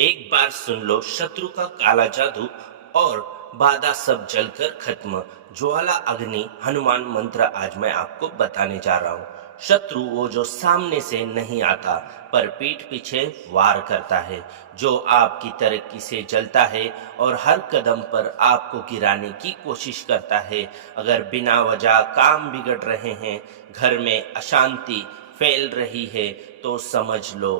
एक बार सुन लो शत्रु का काला जादू और बाधा सब जलकर खत्म। ज्वाला अग्नि हनुमान मंत्र आज मैं आपको बताने जा रहा हूँ। शत्रु वो जो सामने से नहीं आता पर पीठ पीछे वार करता है, जो आपकी तरक्की से जलता है और हर कदम पर आपको गिराने की कोशिश करता है। अगर बिना वजह काम बिगड़ रहे हैं, घर में अशांति फैल रही है, तो समझ लो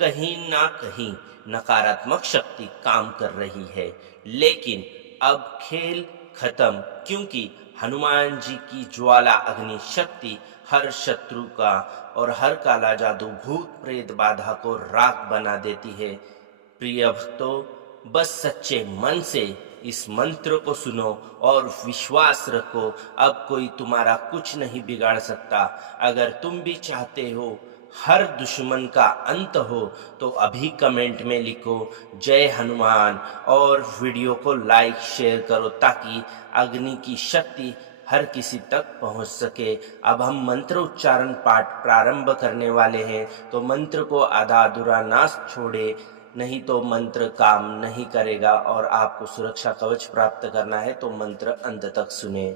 कहीं ना कहीं नकारात्मक शक्ति काम कर रही है। लेकिन अब खेल खत्म, क्योंकि हनुमान जी की ज्वाला अग्नि शक्ति हर शत्रु का और हर काला जादू भूत प्रेत बाधा को राख बना देती है। प्रिय भक्तों, बस सच्चे मन से इस मंत्र को सुनो और विश्वास रखो, अब कोई तुम्हारा कुछ नहीं बिगाड़ सकता। अगर तुम भी चाहते हो हर दुश्मन का अंत हो, तो अभी कमेंट में लिखो जय हनुमान और वीडियो को लाइक शेयर करो, ताकि अग्नि की शक्ति हर किसी तक पहुंच सके। अब हम मंत्र उच्चारण पाठ प्रारंभ करने वाले हैं, तो मंत्र को आधा अधूरा ना छोड़े, नहीं तो मंत्र काम नहीं करेगा और आपको सुरक्षा कवच प्राप्त करना है, तो मंत्र अंत तक सुने।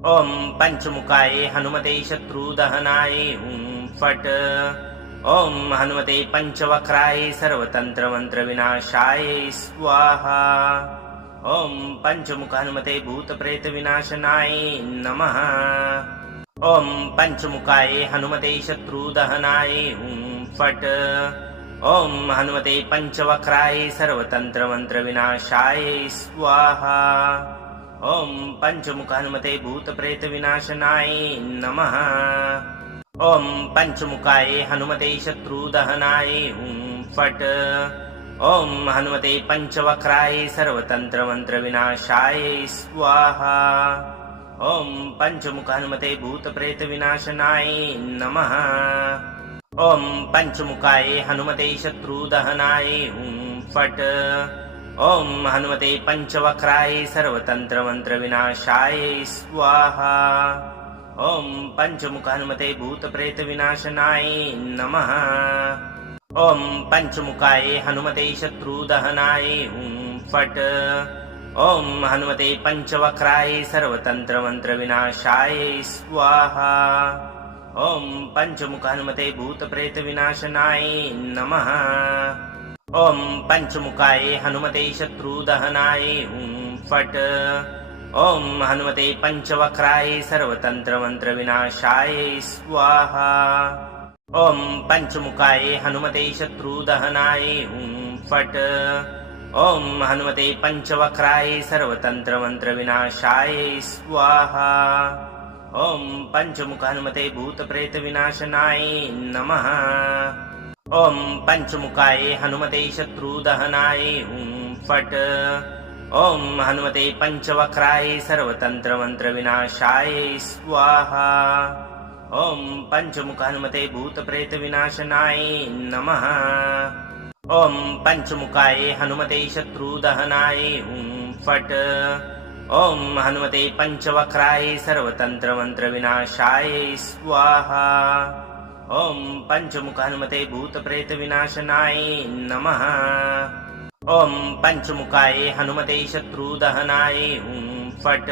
ओम पंचमुखाय हनुमते शत्रुदहनाय हुं फट। ओम हनुमते पंचवक्राय सर्वतंत्र मंत्र विनाशाय स्वाहा। ओम पंचमुख हनुमते भूत प्रेत विनाशनाय नमः। ओम पंचमुखाय हनुमते शत्रुदहनाय हुं फट। ओम हनुमते पंचवक्राय सर्वतंत्र मंत्र विनाशाय स्वाहा। ओम पंचमुख हनुमते भूत प्रेत विनाशनाय नमः। ओम पंचमुखाय हनुमते शत्रुदहनाय हुं फट। ओम हनुमते पंचवक्राय सर्वतंत्र मंत्र विनाशाय स्वाहा। ओम पंचमुख हनुमते भूत प्रेत विनाशनाय नमः। ओम पंचमुखाय हनुमते शत्रुदहनाय हुं फट। ओम हनुमते पंचवक्राय सर्वतंत्र मंत्र विनाशाय स्वाहा। ओम पंचमुख हनुमते भूत प्रेत विनाशनाय नमः। ओम पंचमुखाय हनुमते शत्रुदहनाय हुं फट। ओम हनुमते पंचवक्राय सर्वतंत्र मंत्र विनाशाय स्वाहा। ओम पंचमुख हनुमते भूत प्रेत विनाशनाय नमः। ओम पंचमुखाय हनुमते शत्रुदहनाय हुं फट। ओम हनुमते पंचवक्राय सर्वतंत्र मंत्र विनाशाय स्वाहा। ओम पंचमुखाय हनुमते शत्रुदहनाय हुं फट। ओम हनुमते पंचवक्राय सर्वतंत्र मंत्र विनाशाय स्वाहा। ओम पंचमुख हनुमते भूत प्रेत विनाशनाय नमः। ओम पंचमुखाय हनुमते शत्रुदहनाय हुं फट। ओम हनुमते पंचवक्राय सर्वतंत्र मंत्र विनाशाय स्वाहा। ओम पंचमुख हनुमते भूत प्रेत विनाशनाय नमः। ओम पंचमुखाय हनुमते शत्रुदहनाय हुं फट। ओम हनुमते पंचवक्राय सर्वतंत्र मंत्र विनाशाय स्वाहा। ओम पंचमुख हनुमते भूत प्रेत विनाशनाय नमः। ओम पंचमुखाय हनुमते शत्रुदहनाय हुं फट।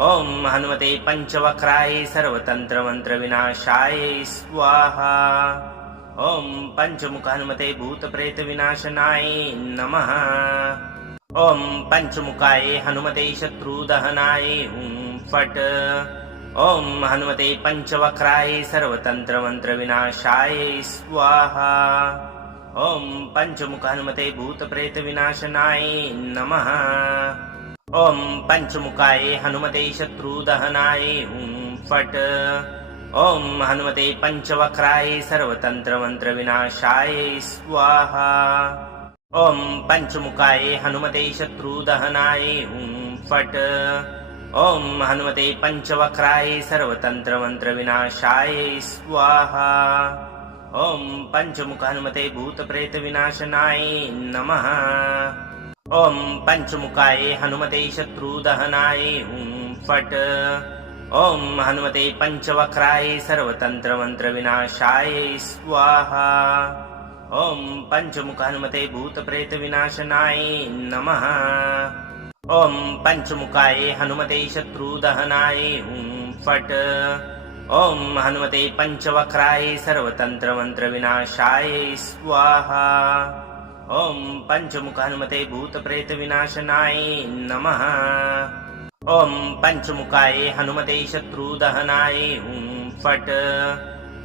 ओम हनुमते पंचवक्राय सर्वतंत्र मंत्र विनाशाय स्वाहा। ओम पंचमुख हनुमते भूत प्रेत विनाशनाय नमः। ओम पंचमुखाय हनुमते शत्रुदहनाय हुं फट। ओम हनुमते पंचवक्राय सर्वतंत्र मंत्र विनाशाय स्वाहा। ओम पंचमुख हनुमते भूत प्रेत विनाशनाय नमः। ओम पंचमुखाय हनुमते शत्रुदहनाय हुं फट। ओम हनुमते पंचवक्राय सर्वतंत्र मंत्र विनाशाय स्वाहा। ओम पंचमुखाय हनुमते शत्रुदहनाय हुं फट। ओम हनुमते पंचवक्राय सर्वतंत्र मंत्र विनाशाय स्वाहा। ओम पंचमुख हनुमते भूत प्रेत विनाशनाय नमः। ओम पंचमुखाय हनुमते शत्रुदहनाय हुं फट। ओम हनुमते पंचवक्राय सर्वतंत्र मंत्र विनाशाय स्वाहा। ओम पंचमुखान्मते भूतप्रेतविनाशनाय नमः। ओम पंचमुखाय हनुमते शत्रुदहनाय हुं फट्। ओम हनुमते पंचवक्राय सर्वतन्त्रमन्त्रविनाशाय स्वाहा। ओम पंचमुखान्मते भूतप्रेतविनाशनाय नमः। ओम पंचमुखाय हनुमते शत्रुदहनाय हुं फट्।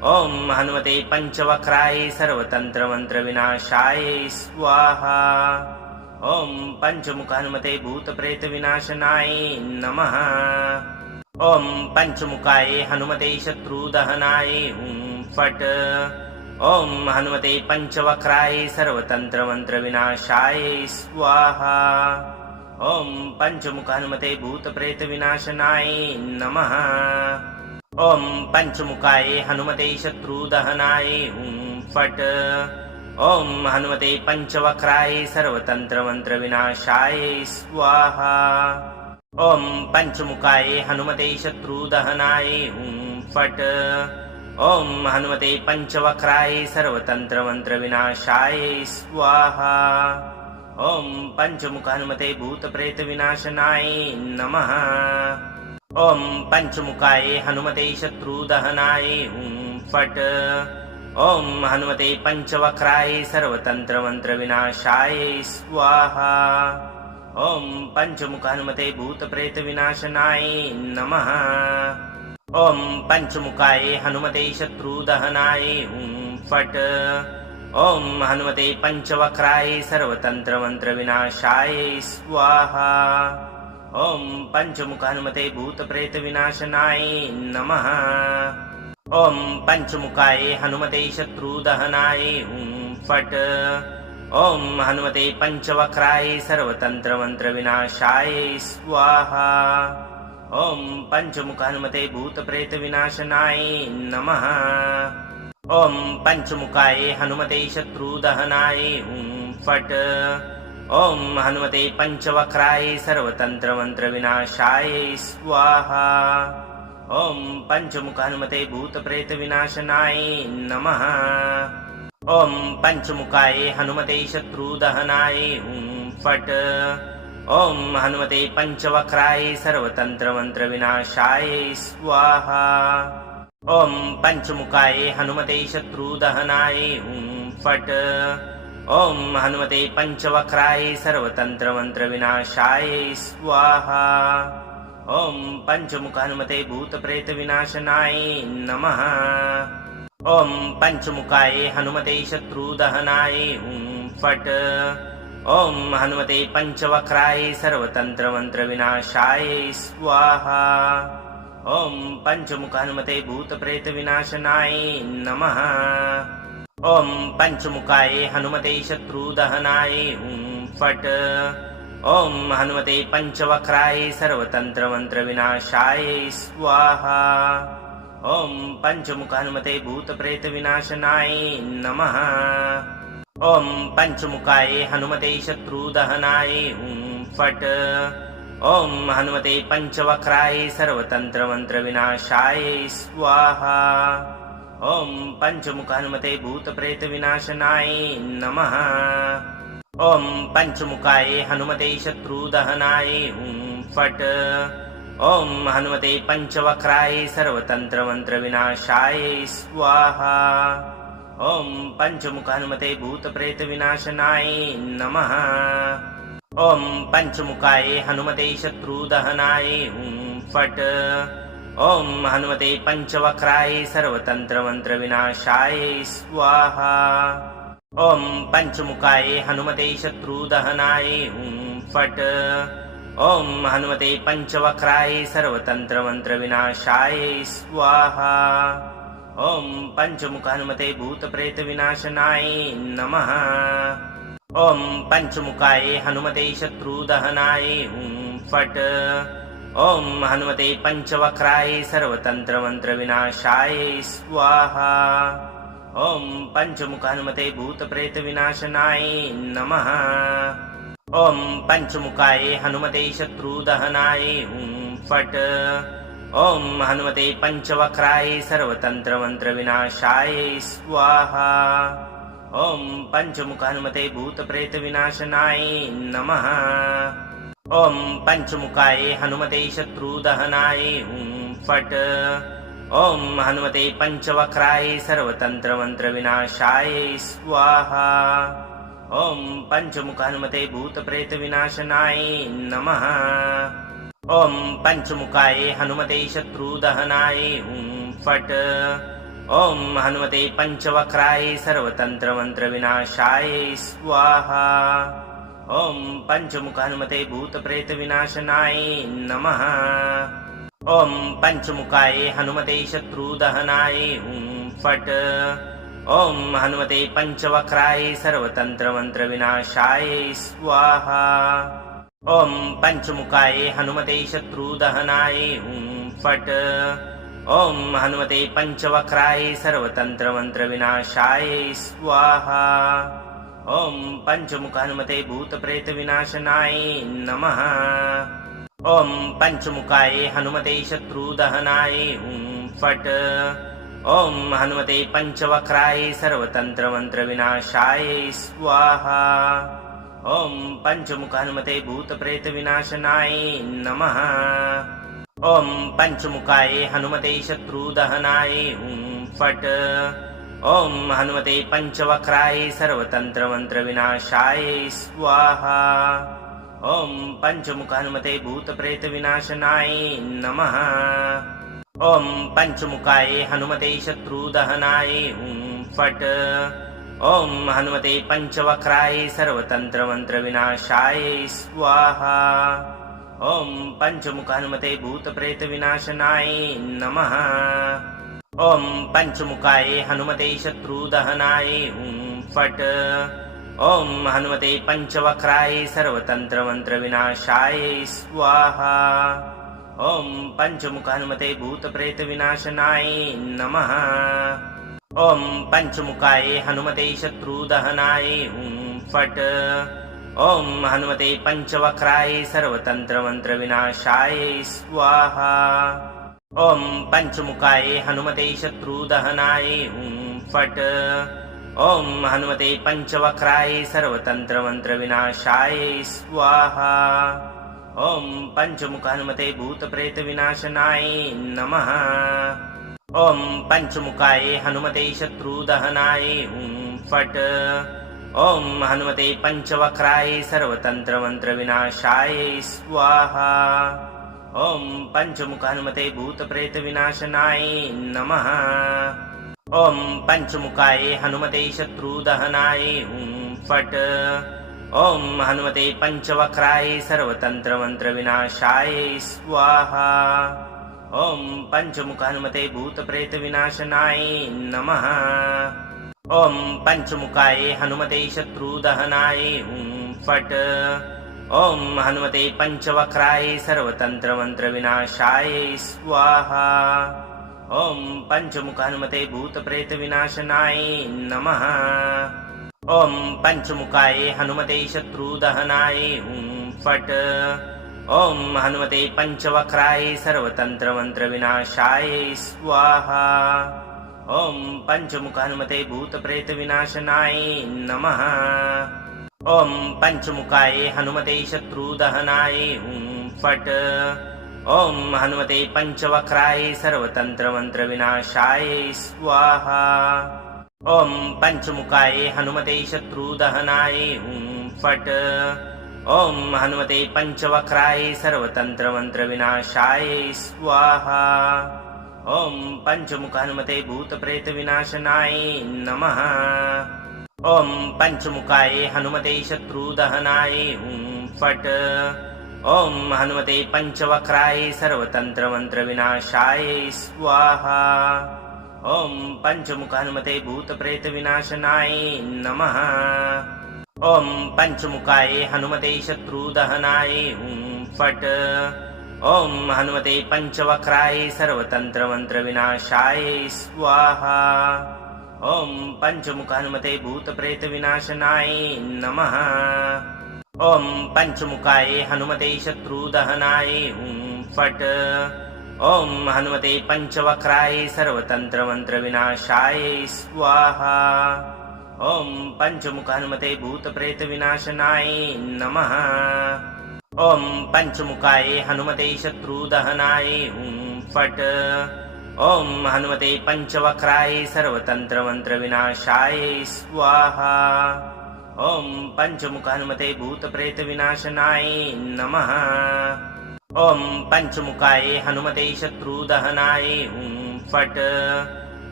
ओम हनुमते पंचवक्राय सर्वतन्त्रमन्त्रविनाशाय स्वाहा। ओम पंचमुखान्मते भूतप्रेतविनाशनाय नमः। ओम पंचमुखाय हनुमते शत्रुदहनाय हुं फट्। ओम हनुमते पंचवक्राय सर्वतन्त्रमन्त्रविनाशाय स्वाहा। ओम पंचमुखान्मते भूतप्रेतविनाशनाय नमः। ओम पंचमुखाय हनुमते शत्रुदहनाय हुं फट्। ओम हनुमते पंचवक्राय सर्वतन्त्रमन्त्रविनाशाय स्वाहा। ओम पंचमुखाय हनुमते शत्रुदहनाय हुं फट्। ओम हनुमते पंचवक्राय सर्वतन्त्रमन्त्रविनाशाय स्वाहा। ओम पंचमुखान्मते भूतप्रेतविनाशनाय नमः। ओम पंचमुखाय हनुमते शत्रुदहनाय हुं फट्। ओम हनुमते पंचवक्राय सर्वतन्त्रमन्त्रविनाशाय स्वाहा। ओम पंचमुखान्मते भूतप्रेतविनाशनाय नमः। ओम पंचमुखाय हनुमते शत्रुदहनाय हुं फट्। ओम हनुमते पंचवक्राय सर्वतन्त्रमन्त्रविनाशाय स्वाहा। ओम पंचमुखान्मते भूतप्रेतविनाशनाय नमः। ओम पंचमुखाय हनुमते शत्रुदहनाय हुं फट्। ओम हनुमते पंचवक्राय सर्वतन्त्रमन्त्रविनाशाय स्वाहा। ओम पंचमुखान्मते भूतप्रेतविनाशनाय नमः। ओम पंचमुखाय हनुमते शत्रुदहनाय हुं फट्। ओम हनुमते पंचवक्राय सर्वतन्त्रमन्त्रविनाशाय स्वाहा। ओम पंचमुखान्मते भूतप्रेतविनाशनाय नमः। ओम पंचमुखाय हनुमते शत्रुदहनाय हुं फट्। ओम हनुमते पंचवक्राय सर्वतन्त्रमन्त्रविनाशाय स्वाहा। ओम पंचमुखाय हनुमते शत्रुदहनाय हुं फट्। ओम हनुमते पंचवक्राय सर्वतन्त्रमन्त्रविनाशाय स्वाहा। ओम पंचमुखान्मते भूतप्रेतविनाशनाय नमः। ओम पंचमुखाय हनुमते शत्रुदहनाय हुं फट्। ओम हनुमते पंचवक्राय सर्वतन्त्रमन्त्रविनाशाय स्वाहा। ओम पंचमुखान्मते भूतप्रेतविनाशनाय नमः। ओम पंचमुखाय हनुमते शत्रुदहनाय हुं फट्। ओम हनुमते पंचवक्राय सर्वतन्त्रमन्त्रविनाशाय स्वाहा। ओम पंचमुखान्मते भूतप्रेतविनाशनाय नमः। ओम पंचमुखाय हनुमते शत्रुदहनाय हुं फट्। ओम हनुमते पंचवक्राय सर्वतन्त्रमन्त्रविनाशाय स्वाहा। ओम पंचमुखान्मते भूतप्रेतविनाशनाय नमः। ओम पंचमुखाय हनुमते शत्रुदहनाय हुं फट्। ओम हनुमते पंचवक्राय सर्वतन्त्रमन्त्रविनाशाय स्वाहा। ओम पंचमुखान्मते भूतप्रेतविनाशनाय नमः। ओम पंचमुखाय हनुमते शत्रुदहनाय हुं फट्। ओम हनुमते पंचवक्राय सर्वतन्त्रमन्त्रविनाशाय स्वाहा। ओम पंचमुखाय हनुमते शत्रुदहनाय हुं फट्। ओम हनुमते पंचवक्राय सर्वतन्त्रमन्त्रविनाशाय स्वाहा। ओम पंचमुखान्मते भूतप्रेतविनाशनाय नमः। ओम पंचमुखाय हनुमते शत्रुदहनाय हुं फट्। ओम हनुमते पंचवक्राय सर्वतन्त्रमन्त्रविनाशाय स्वाहा। ओम पंचमुखान्मते भूतप्रेतविनाशनाय नमः। ओम पंचमुखाय हनुमते शत्रुदहनाय हुं फट्। ओम हनुमते पंचवक्राय सर्वतन्त्रमन्त्रविनाशाय स्वाहा। ओम पंचमुख हनुमते भूत प्रेत विनाशनाय नमः। ओम पंचमुखाय हनुमते शत्रुदहनाय हुं फट। ओम हनुमते पंचवक्राय सर्वतंत्र मंत्र विनाशाय स्वाहा। ओम पंचमुख हनुमते भूत प्रेत विनाशनाय नमः। ओम पंचमुखाय हनुमते शत्रुदहनाय हुं फट। ओम हनुमते पंचवक्राय सर्वतंत्र मंत्र विनाशाय स्वाहा। ओम पंचमुख हनुमते भूत प्रेत विनाशनाय नमः। ओम पंचमुखाय हनुमते शत्रुदहनाय हुं फट। ओम हनुमते पंचवक्राय सर्वतंत्र मंत्र विनाशाय स्वाहा। ओम पंचमुखाय हनुमते शत्रुदहनाय हुं फट। ओम हनुमते पंचवक्राय सर्वतंत्र मंत्र विनाशाय स्वाहा। ओम पंचमुख हनुमते भूत प्रेत विनाशनाय नमः। ओम पंचमुखाय हनुमते शत्रुदहनाय हुं फट। ओम हनुमते पंचवक्राय सर्वतंत्र मंत्र विनाशाय स्वाहा। ओम पंचमुख हनुमते भूत प्रेत विनाशनाय नमः। ओम पंचमुखाय हनुमते शत्रुदहनाय हुं फट। ओम हनुमते पंचवक्राय सर्वतंत्र मंत्र विनाशाय स्वाहा। ओम पंचमुख हनुमते भूत प्रेत विनाशनाय नमः। ओम पंचमुखाय हनुमते शत्रुदहनाय हुं फट। ओम हनुमते पंचवक्राय सर्वतंत्र मंत्र विनाशाय स्वाहा। ओम पंचमुख हनुमते भूत प्रेत विनाशनाय नमः। ओम पंचमुखाय हनुमते शत्रुदहनाय हुं फट। ओम हनुमते पंचवक्राय सर्वतंत्र मंत्र विनाशाय स्वाहा। ओम पंचमुख हनुमते भूत प्रेत विनाशनाय नमः। ओम पंचमुखाय हनुमते शत्रुदहनाय हुं फट। ओम हनुमते पंचवक्राय सर्वतंत्र मंत्र विनाशाय स्वाहा। ओम पंचमुखाय हनुमते शत्रुदहनाय हुं फट। ओम हनुमते पंचवक्राय सर्वतंत्र मंत्र विनाशाय स्वाहा। ओम पंचमुख हनुमते भूत प्रेत विनाशनाय नमः। ओम पंचमुखाय हनुमते शत्रुदहनाय हुं फट। ओम हनुमते पंचवक्राय सर्वतंत्र मंत्र विनाशाय स्वाहा। ओम पंचमुख हनुमते भूत प्रेत विनाशनाय नमः। ओम पंचमुखाय हनुमते शत्रुदहनाय हुं फट। ओम हनुमते पंचवक्राय सर्वतंत्र मंत्र विनाशाय स्वाहा। ओम पंचमुख हनुमते भूत प्रेत विनाशनाय नमः। ओम पंचमुखाय हनुमते शत्रुदहनाय हुं फट। ओम हनुमते पंचवक्राय सर्वतंत्र मंत्र विनाशाय स्वाहा। ओम पंचमुख हनुमते भूत प्रेत विनाशनाय नमः। ओम पंचमुखाय हनुमते शत्रुदहनाय हुं फट। ओम हनुमते पंचवक्राय सर्वतंत्र मंत्र विनाशाय स्वाहा। ओम पंचमुख हनुमते भूत प्रेत विनाशनाय नमः। ओम पंचमुखाय हनुमते शत्रुदहनाय हुं फट। ओम हनुमते पंचवक्राय सर्वतंत्र मंत्र विनाशाय स्वाहा। ओम पंचमुखाय हनुमते शत्रुदहनाय हुं फट। ओम हनुमते पंचवक्राय सर्वतंत्र मंत्र विनाशाय स्वाहा। ओम पंचमुख हनुमते भूत प्रेत विनाशनाय नमः। ओम पंचमुखाय हनुमते शत्रुदहनाय हुं फट। ओम हनुमते पंचवक्राय सर्वतंत्र मंत्र विनाशाय स्वाहा। ओम पंचमुख हनुमते भूत प्रेत विनाशनाय नमः। ओम पंचमुखाय हनुमते शत्रुदहनाय हुं फट। ओम हनुमते पंचवक्राय सर्वतंत्र मंत्र विनाशाय स्वाहा। ओम पंचमुख हनुमते भूत प्रेत विनाशनाय नमः। ओम पंचमुखाय हनुमते शत्रुदहनाय हुं फट। ओम हनुमते पंचवक्राय सर्वतंत्र मंत्र विनाशाय स्वाहा। ओम पंचमुख हनुमते भूत प्रेत विनाशनाय नमः। ओम पंचमुखाय हनुमते शत्रु दहनाय फट। ओम हनुमते पंचवक्राय सर्वतंत्र मंत्र विनाशाय स्वाहा। ओम पंचमुख हनुमते भूत प्रेत विनाशनाय नमः। ओम पंचमुखाय हनुमते शत्रु दहनाय फट।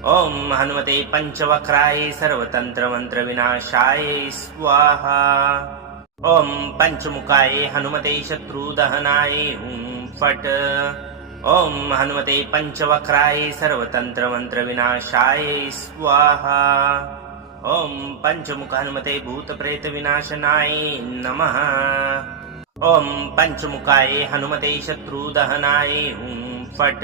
ओम हनुमते पंचवक्राय सर्वतंत्र मंत्र विनाशाय स्वाहा। ओम पंचमुखाय हनुमते शत्रु दहनाय फट। ओम हनुमते पंचवक्राय सर्वतंत्र मंत्र विनाशाय स्वाहा। ओम पंचमुख हनुमते भूत प्रेत विनाशनाय नमः। ओम पंचमुखाय हनुमते शत्रु दहनाय फट।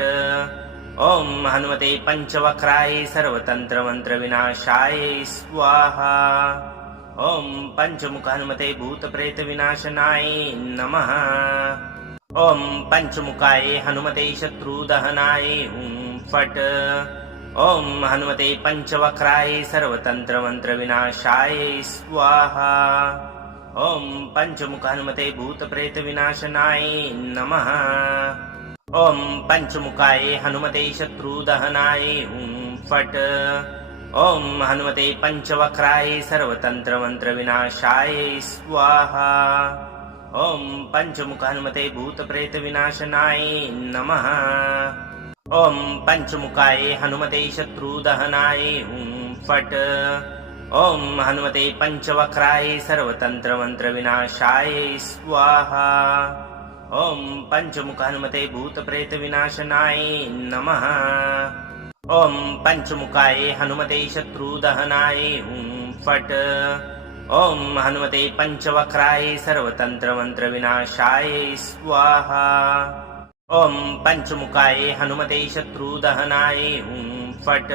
ओम हनुमते पंचवक्राय सर्वतंत्र मंत्र विनाशाय स्वाहा। ओम पंचमुख हनुमते भूत प्रेत विनाशनाय नमः। ओम पंचमुखाय हनुमते शत्रु दहनाय फट। ओम हनुमते पंचवक्राय सर्वतंत्र मंत्र विनाशाय स्वाहा। ओम पंचमुख हनुमते भूत प्रेत विनाशनाय नमः। ओम पंचमुखाय हनुमते शत्रु दहनाय फट। ओम हनुमते पंचवक्राय सर्वतंत्र मंत्र विनाशाय स्वाहा। ओम पंचमुख हनुमते भूत प्रेत विनाशनाय नमः। ओम पंचमुखाय हनुमते शत्रु दहनाय फट। ओम हनुमते पंचवक्राय सर्वतंत्र मंत्र विनाशाय स्वाहा। ओम पंचमुख हनुमते भूत प्रेत विनाशनाय नमः। ओम पंचमुखाय हनुमते शत्रु दहनाय फट। ओम हनुमते पंचवक्राय सर्वतंत्र मंत्र विनाशाय स्वाहा। ओम पंचमुखाय हनुमते शत्रु दहनाय फट।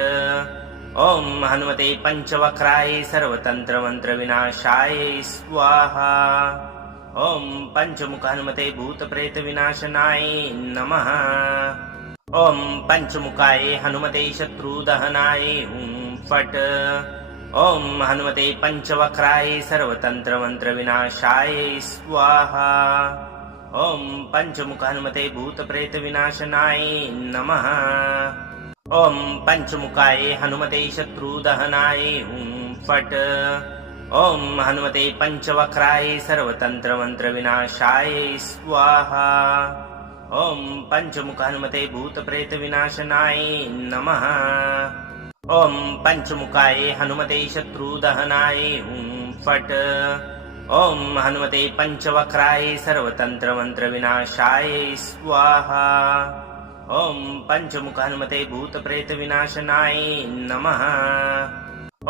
ओम हनुमते पंचवक्राय सर्वतंत्र मंत्र विनाशाय स्वाहा। ओम पंचमुख हनुमते भूत प्रेत विनाशनाय नमः। ओम पंचमुखाय हनुमते शत्रु दहनाय फट। ओम हनुमते पंचवक्राय सर्वतंत्र मंत्र विनाशाय स्वाहा। ओम पंचमुख हनुमते भूत प्रेत विनाशनाय नमः। ओम पंचमुखाय हनुमते शत्रु दहनाय फट। ओम हनुमते पंचवक्राय सर्वतंत्र मंत्र विनाशाय स्वाहा। ओम पंचमुख हनुमते भूत प्रेत विनाशनाय नमः। ओम पंचमुखाय हनुमते शत्रु दहनाय फट। ओम हनुमते पंचवक्राय सर्वतंत्र मंत्र विनाशाय स्वाहा। ओम पंचमुख हनुमते भूत प्रेत विनाशनाय नमः।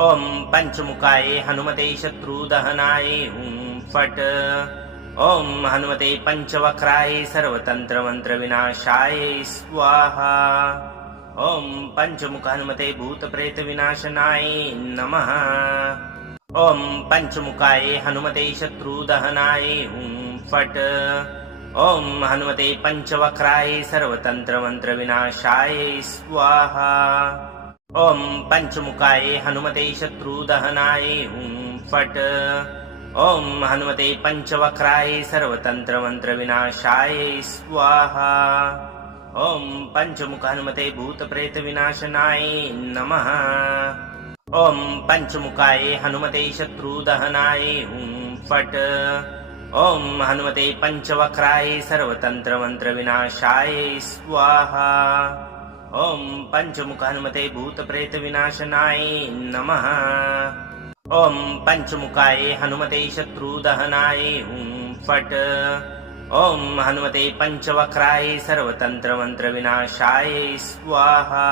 ओम पंचमुखाय हनुमते शत्रु दहनाय फट। ओम हनुमते पंचवक्राय सर्वतंत्र मंत्र विनाशाय स्वाहा। ओम पंचमुख हनुमते भूत प्रेत विनाशनाय नमः। ओम पंचमुखाय हनुमते शत्रु दहनाय फट। ओम हनुमते पंचवक्राय सर्वतंत्र मंत्र विनाशाय स्वाहा। ओम पंचमुखाय हनुमते शत्रु दहनाय फट। ओम हनुमते पंचवक्राय सर्वतंत्र मंत्र विनाशाय स्वाहा। ओम पंचमुख हनुमते भूत प्रेत विनाशनाय नमः। ओम पंचमुखाय हनुमते शत्रु दहनाय फट। ओम हनुमते पंचवक्राय सर्वतंत्र मंत्र विनाशाय स्वाहा। ओम पंचमुख हनुमते भूत प्रेत विनाशनाय नमः। ओम पंचमुखाय हनुमते शत्रु दहनाय फट। ओम हनुमते पंचवक्राय सर्वतंत्र मंत्र विनाशाय स्वाहा।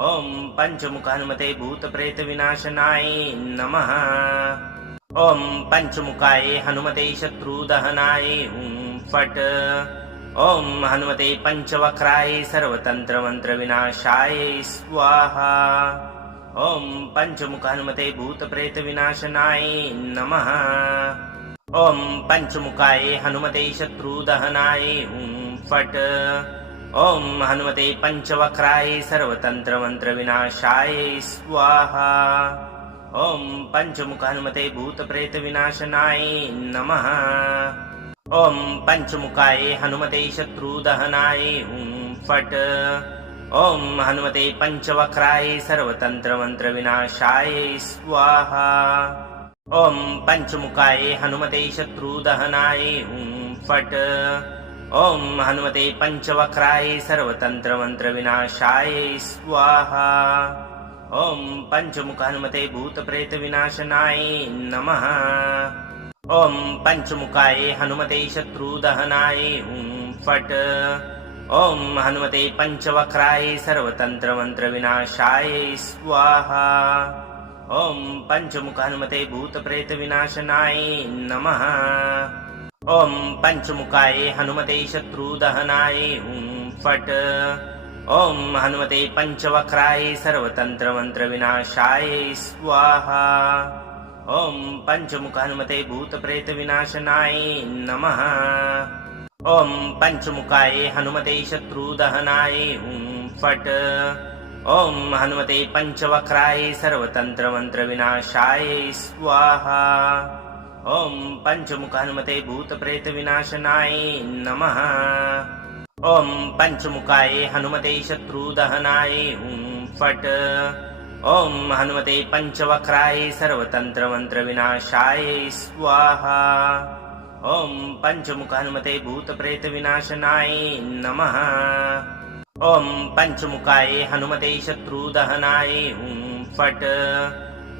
ओम पंचमुख हनुमते भूत प्रेत विनाशनाय नमः। ओम पंचमुखाय हनुमते शत्रु दहनाय फट। ओम हनुमते पंचवक्राय सर्वतंत्र मंत्र विनाशाय स्वाहा। ओम पंचमुख हनुमते भूत प्रेत विनाशनाय नमः। ओम पंचमुखाय हनुमते शत्रु दहनाय फट। ओम हनुमते पंचवक्राय सर्वतंत्र मंत्र विनाशाय स्वाहा। ओम पंचमुखानुमते भूतप्रेतविनाशनाय नमः। ओम पंचमुखाय हनुमते शत्रुदहनाय हुं फट्। ओम हनुमते पंचवक्राय सर्वतंत्रमंत्रविनाशाय स्वाहा। ओम पंचमुखाय हनुमते शत्रुदहनाय हुं फट्। ओम हनुमते पंचवक्राय सर्वतंत्रमंत्रविनाशाय स्वाहा। ओम पंचमुखानुमते भूतप्रेतविनाशनाय नमः। ओम पंचमुखाय हनुमते शत्रुदहनाय हुं फट्। ओम हनुमते पंचवक्राय सर्वतंत्रमंत्रविनाशाय स्वाहा। ओम पंचमुखानुमते भूतप्रेतविनाशनाय नमः। ओम पंचमुखाय हनुमते शत्रुदहनाय हुं फट्। ओम हनुमते पंचवक्राय सर्वतंत्रमंत्रविनाशाय स्वाहा। ओम पंचमुखानुमते भूतप्रेतविनाशनाय नमः। ओम पंचमुखाय हनुमते शत्रुदहनाय हुं फट्। ओम हनुमते पंचवक्राय सर्वतंत्रमंत्रविनाशाय स्वाहा। ओम पंचमुखानुमते भूतप्रेतविनाशनाय नमः। ओम पंचमुखाय हनुमते शत्रुदहनाय हुं फट्। ओम हनुमते पंचवक्राय सर्वतंत्रमंत्रविनाशाय स्वाहा। ओम पंचमुखानुमते भूतप्रेतविनाशनाय नमः। ओम पंचमुखाय हनुमते शत्रुदहनाय हुं फट्।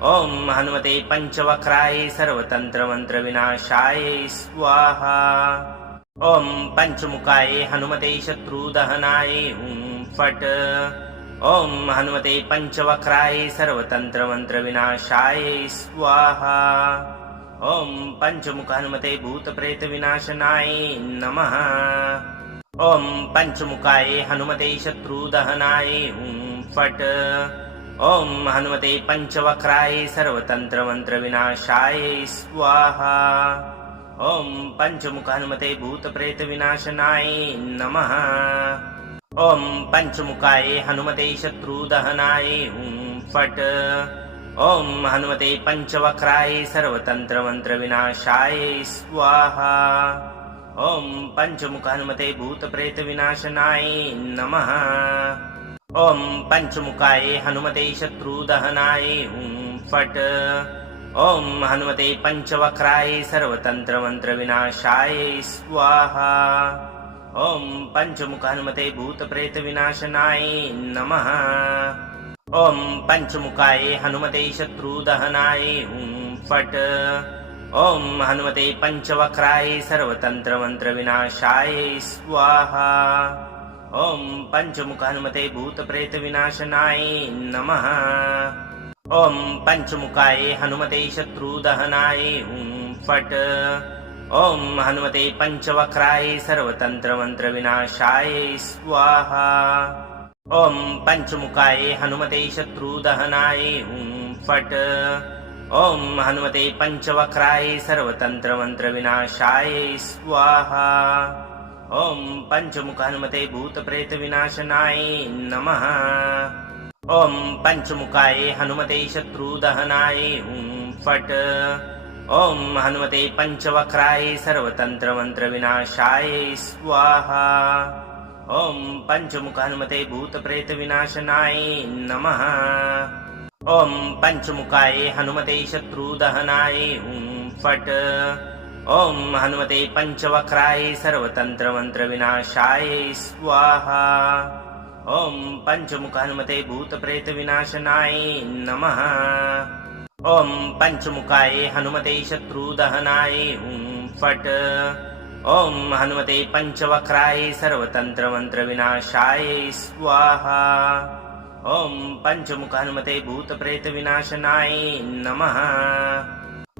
ओम हनुमते पंचवक्राय सर्वतंत्रमंत्रविनाशाय स्वाहा। ओम पंचमुखाय हनुमते शत्रुदहनाय हुं फट्। ओम हनुमते पंचवक्राय सर्वतंत्रमंत्रविनाशाय स्वाहा। ओम पंचमुखानुमते भूतप्रेतविनाशनाय नमः। ओम पंचमुखाय हनुमते शत्रुदहनाय हुं फट्। ओम हनुमते पंचवक्राय सर्वतंत्रमंत्रविनाशाय स्वाहा। ओम पंचमुखानुमते भूतप्रेतविनाशनाय नमः। ओम पंचमुखाय हनुमते शत्रुदहनाय हुं फट्। ओम हनुमते पंचवक्राय सर्वतंत्रमंत्रविनाशाय स्वाहा। ओम पंचमुखानुमते भूतप्रेतविनाशनाय नमः। ओम पंचमुखाय हनुमते शत्रुदहनाय हुं फट्। ओम हनुमते पंचवक्राय सर्वतंत्रमंत्रविनाशाय स्वाहा। ओम पंचमुखानुमते भूतप्रेतविनाशनाय नमः। ओम पंचमुखाय हनुमते शत्रुदहनाय हुं फट्। ओम हनुमते पंचवक्राय सर्वतंत्रमंत्रविनाशाय स्वाहा। ओम पंचमुखानुमते भूतप्रेतविनाशनाय नमः। ओम पंचमुखाय हनुमते शत्रुदहनाय हुं फट्। ओम हनुमते पंचवक्राय सर्वतंत्रमंत्रविनाशाय स्वाहा। ओम पंचमुखाय हनुमते शत्रुदहनाय हुं फट्। ओम हनुमते पंचवक्राय सर्वतंत्रमंत्रविनाशाय स्वाहा। ओम पंचमुखानुमते भूतप्रेतविनाशनाय नमः। ओम पंचमुखाय हनुमते शत्रुदहनाय हुं फट्। ओम हनुमते पंचवक्राय सर्वतंत्रमंत्रविनाशाय स्वाहा। ओम पंचमुखानुमते भूतप्रेतविनाशनाय नमः। ओम पंचमुखाय हनुमते शत्रुदहनाय हुं फट्। ओम हनुमते पंचवक्राय सर्वतंत्रमंत्रविनाशाय स्वाहा। ओम पंचमुखानुमते भूतप्रेतविनाशनाय नमः। ओम पंचमुखाय हनुमते शत्रुदहनाय हुं फट्। ओम हनुमते पंचवक्राय सर्वतंत्रमंत्रविनाशाय स्वाहा। ओम पंचमुखानुमते भूतप्रेतविनाशनाय नमः।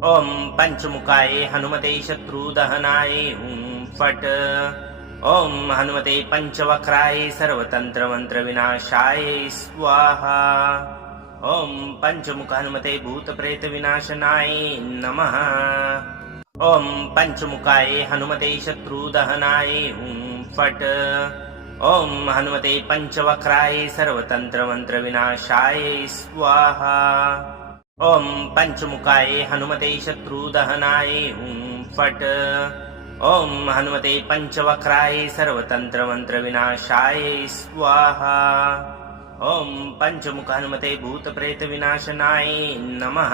ओम पंचमुखाय हनुमते शत्रुदहनाय हुं फट्। ओम हनुमते पंचवक्राय सर्वतंत्रमंत्रविनाशाय स्वाहा। ओम पंचमुखानुमते भूतप्रेतविनाशनाय नमः। ओम पंचमुखाय हनुमते शत्रुदहनाय हुं फट्। ओम हनुमते पंचवक्राय सर्वतंत्रमंत्रविनाशाय स्वाहा। ओम पंचमुखाय हनुमते शत्रुदहनाय हुं फट्। ओम हनुमते पंचवक्राय सर्वतंत्रमंत्रविनाशाय स्वाहा। ओम पंचमुख हनुमते भूतप्रेतविनाशनाय नमः।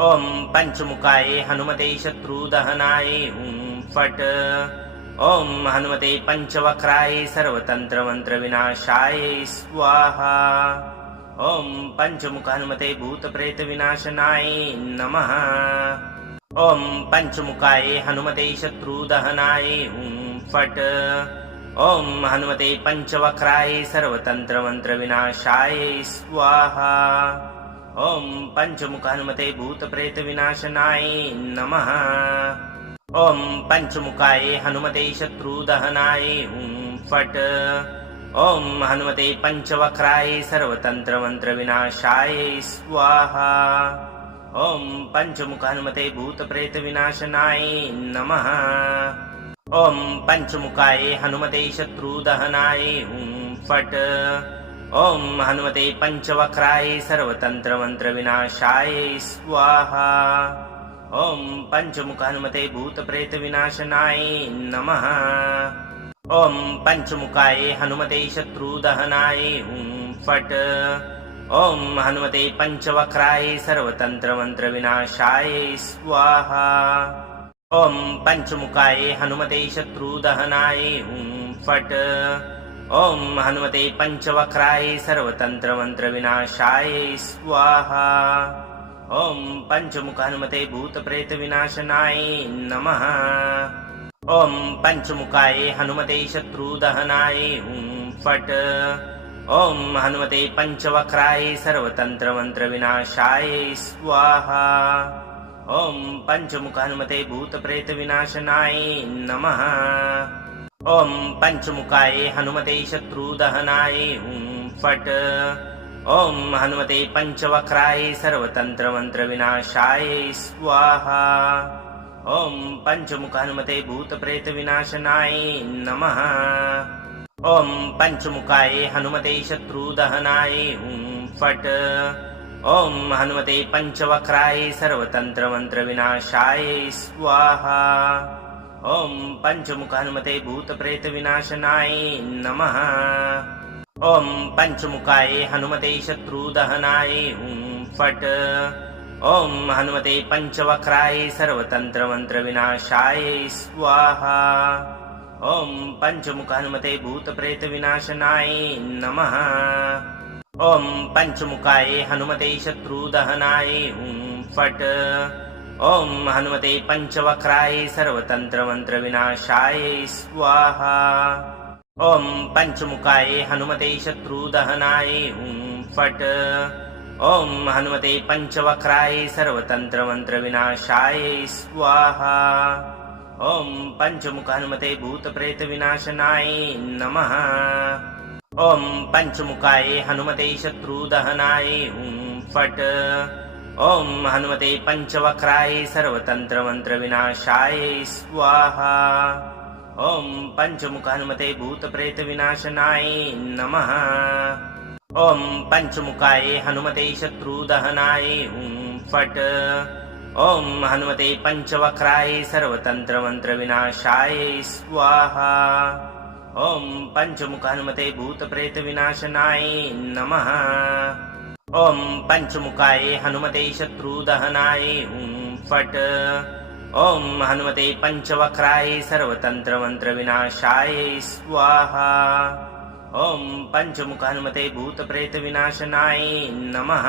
ओम पंचमुखाय हनुमते शत्रुदहनाय हुं फट्। ओम हनुमते पंचवक्राय सर्वतंत्रमंत्रविनाशाय स्वाहा। ओम पंचमुख हनुमते भूतप्रेतविनाशनाय नमः। ओम पंचमुखाय हनुमते शत्रुदहनाय हुं फट्। ओम हनुमते पंचवक्राय सर्वतंत्रमंत्रविनाशाय स्वाहा। ओम पंचमुख हनुमते भूतप्रेतविनाशनाय नमः। ओम पंचमुखाय हनुमते शत्रुदहनाय हुं फट्। ओम हनुमते पंचवक्राय सर्वतंत्रमंत्रविनाशाय स्वाहा। ओम पंचमुख हनुमते भूतप्रेतविनाशनाय नमः। ओम पंचमुखाय हनुमते शत्रुदहनाय हुं फट्। ओम हनुमते पंचवक्राय सर्वतंत्रमंत्रविनाशाय स्वाहा। ओम पंचमुख हनुमते भूतप्रेतविनाशनाय नमः। ओम पंचमुखाय हनुमते शत्रुदहनाय हुं फट्। ओम हनुमते पंचवक्राय सर्वतंत्रमंत्रविनाशाय स्वाहा। ओम पंचमुखाय हनुमते शत्रुदहनाय हुं फट्। ओम हनुमते पंचवक्राय सर्वतंत्रमंत्रविनाशाय स्वाहा। ओम पंचमुख हनुमते भूतप्रेतविनाशनाय नमः। ओम पंचमुखाय हनुमते शत्रुदहनाय हुं फट्। ओम हनुमते पंचवक्राय सर्वतंत्रमंत्रविनाशाय स्वाहा। ओम पंचमुख हनुमते भूतप्रेतविनाशनाय नमः। ओम पंचमुखाय हनुमते शत्रुदहनाय हुं फट्। ओम हनुमते पंचवक्राय सर्वतंत्रमंत्रविनाशाय स्वाहा। ओम पंचमुख हनुमते भूतप्रेतविनाशनाय नमः। ओम पंचमुखाय हनुमते शत्रुदहनाय हुं फट्। ओम हनुमते पंचवक्राय सर्वतंत्रमंत्रविनाशाय स्वाहा। ओम पंचमुख हनुमते भूतप्रेतविनाशनाय नमः। ओम पंचमुखाय हनुमते शत्रुदहनाय हुं फट्। ओम हनुमते पंचवक्राय सर्वतंत्रमंत्रविनाशाय स्वाहा। ओम पंचमुख हनुमते भूतप्रेतविनाशनाय नमः। ओम पंचमुखाय हनुमते शत्रुदहनाय हुं फट्। ओम हनुमते पंचवक्राय सर्वतंत्रमंत्रविनाशाय स्वाहा। ओम पंचमुखाय हनुमते शत्रुदहनाय हुं फट्। ओम हनुमते पंचवक्राय सर्वतंत्रमंत्रविनाशाय स्वाहा। ओम पंचमुख हनुमते भूतप्रेतविनाशनाय नमः। ओम पंचमुखाय हनुमते शत्रुदहनाय हुं फट्। ओम हनुमते पंचवक्राय सर्वतंत्रमंत्रविनाशाय स्वाहा। ओम पंचमुख हनुमते भूतप्रेतविनाशनाय नमः। ओम पंचमुखाय हनुमते शत्रुदहनाय हुं फट्। ओम हनुमते पंचवक्राय सर्वतंत्रमंत्रविनाशाय स्वाहा। ओम पंचमुख हनुमते भूतप्रेतविनाशनाय नमः। ओम पंचमुखाय हनुमते शत्रुदहनाय हुं फट्। ओम हनुमते पंचवक्राय सर्वतंत्रमंत्रविनाशाय स्वाहा। ओम पंचमुख हनुमते भूतप्रेतविनाशनाय नमः।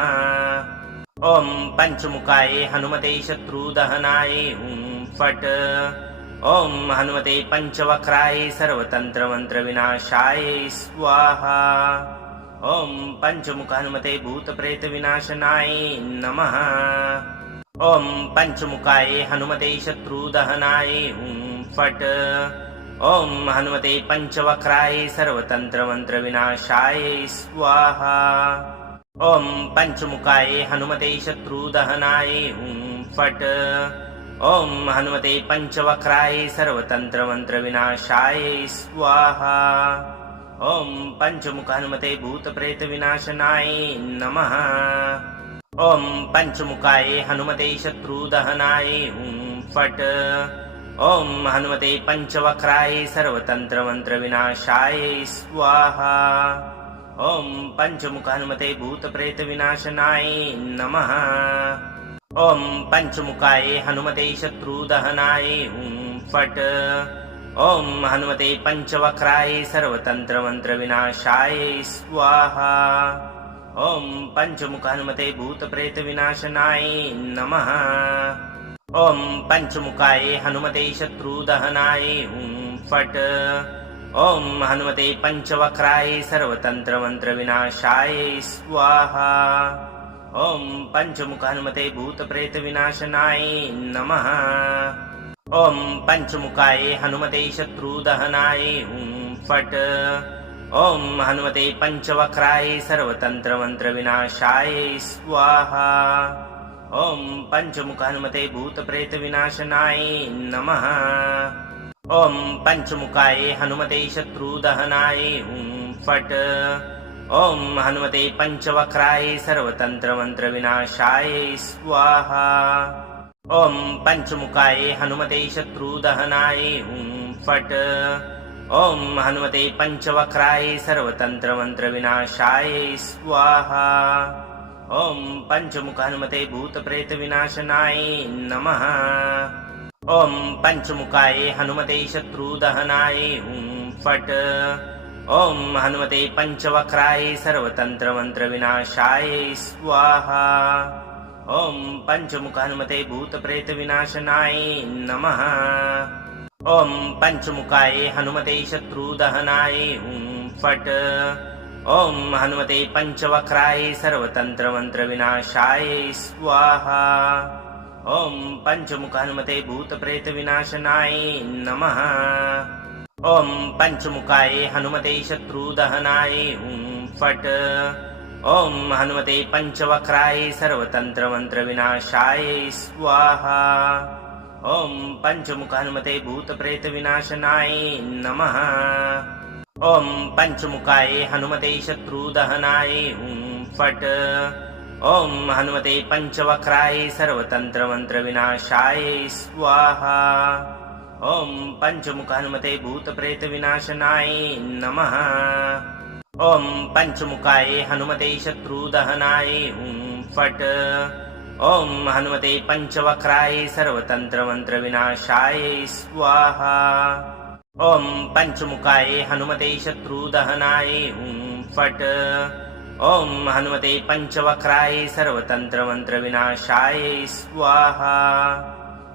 ओम पंचमुखाय हनुमते शत्रुदहनाय हुं फट्। ओम हनुमते पंचवक्राय सर्वतंत्रमंत्रविनाशाय स्वाहा। ओम पंचमुख हनुमते भूतप्रेतविनाशनाय नमः। ओम पंचमुखाय हनुमते शत्रुदहनाय हुं फट्। ओम हनुमते पंचवक्राय सर्वतंत्रमंत्रविनाशाय स्वाहा। ओम पंचमुखाय हनुमते शत्रुदहनाय हुं फट्। ओम हनुमते पंचवक्राय सर्वतंत्रमंत्रविनाशाय स्वाहा। ओम पंचमुख हनुमते भूतप्रेतविनाशनाय नमः। ओम पंचमुखाय हनुमते शत्रुदहनाय हुं फट। ओम हनुमते पंचवक्राय सर्वतंत्र मंत्र विनाशाय स्वाहा। ओम पंचमुख हनुमते भूत प्रेत विनाशनाय नमः। ओम पंचमुखाय हनुमते शत्रुदहनाय हुं फट। ओम हनुमते पंचवक्राय सर्वतंत्र मंत्र विनाशाय स्वाहा। ओम पंचमुख हनुमते भूत प्रेत विनाशनाय नमः। ओम पंचमुखाय हनुमते शत्रुदहनाय हुं फट। ओम हनुमते पंचवक्राय सर्वतंत्र मंत्र विनाशाय स्वाहा। ओम पंचमुख हनुमते भूत प्रेत विनाशनाय नमः। ओम पंचमुखाय हनुमते शत्रुदहनाय हुं फट। ओम हनुमते पंचवक्राय सर्वतंत्र मंत्र विनाशाय स्वाहा। ओम पंचमुख हनुमते भूत प्रेत विनाशनाय नमः। ओम पंचमुखाय हनुमते शत्रुदहनाय हुं फट। ओम हनुमते पंचवक्राय सर्वतंत्र मंत्र विनाशाय स्वाहा। ओम पंचमुखाय हनुमते शत्रुदहनाय हुं फट। ओम हनुमते पंचवक्राय सर्वतंत्र मंत्र विनाशाय स्वाहा। ओम पंचमुख हनुमते भूत प्रेत विनाशनाय नमः। ओम पंचमुखाय हनुमते शत्रुदहनाय हुं फट। ओम हनुमते पंचवक्राय सर्वतंत्र मंत्र विनाशाय स्वाहा। ओम पंचमुख हनुमते भूत प्रेत विनाशनाय नमः। ओम पंचमुखाय हनुमते शत्रुदहनाय हुं फट। ओम हनुमते पंचवक्राय सर्वतंत्र मंत्र विनाशाय स्वाहा। ओम पंचमुख हनुमते भूत प्रेत विनाशनाय नमः। ओम पंचमुखाय हनुमते शत्रुदहनाय हुं फट। ओम हनुमते पंचवक्राय सर्वतंत्र मंत्र विनाशाय स्वाहा। ओम पंचमुख हनुमते भूत प्रेत विनाशनाय नमः। ओम पंचमुखाय हनुमते शत्रुदहनाय हुं फट। ओम हनुमते पंचवक्राय सर्वतंत्र मंत्र विनाशाय स्वाहा। ओम पंचमुख हनुमते भूत प्रेत विनाशनाय नमः। ओम पंचमुखाय हनुमते शत्रुदहनाय हुं फट। ओम हनुमते पंचवक्राय सर्वतंत्र मंत्र विनाशाय स्वाहा। ओम पंचमुखाय हनुमते शत्रुदहनाय हुं फट। ओम हनुमते पंचवक्राय सर्वतंत्र मंत्र विनाशाय स्वाहा।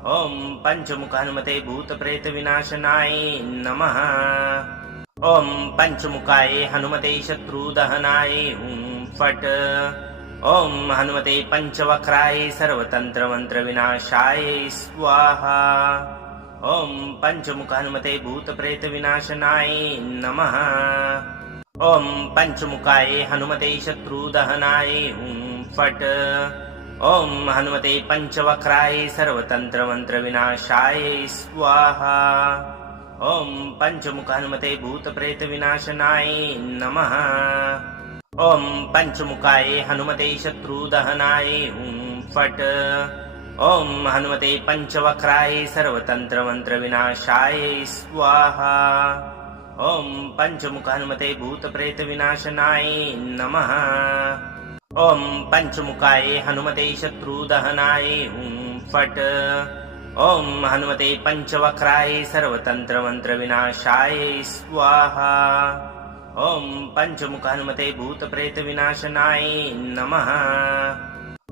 ओम पंचमुख हनुमते भूत प्रेत विनाशनाय नमः। ओम पंचमुखाय हनुमते शत्रुदहनाय हुं फट। ओम हनुमते पंचवक्राय सर्वतंत्र मंत्र विनाशाय स्वाहा। ओम पंचमुख हनुमते भूत प्रेत विनाशनाय नमः। ओम पंचमुखाय हनुमते शत्रुदहनाय हुं फट। ओम हनुमते पंचवक्राय सर्वतंत्र मंत्र विनाशाय स्वाहा। ओम पंचमुख हनुमते भूत प्रेत विनाशनाय नमः। ओम पंचमुखाय हनुमते शत्रुदहनाय हुं फट। ओम हनुमते पंचवक्राय सर्वतंत्र मंत्र विनाशाय स्वाहा। ओम पंचमुख हनुमते भूत प्रेत विनाशनाय नमः। ओम पंचमुखाय हनुमते शत्रुदहनाय हुं फट। ओम हनुमते पंचवक्राय सर्वतंत्र मंत्र विनाशाय स्वाहा। ओम पंचमुख हनुमते भूत प्रेत विनाशनाय नमः।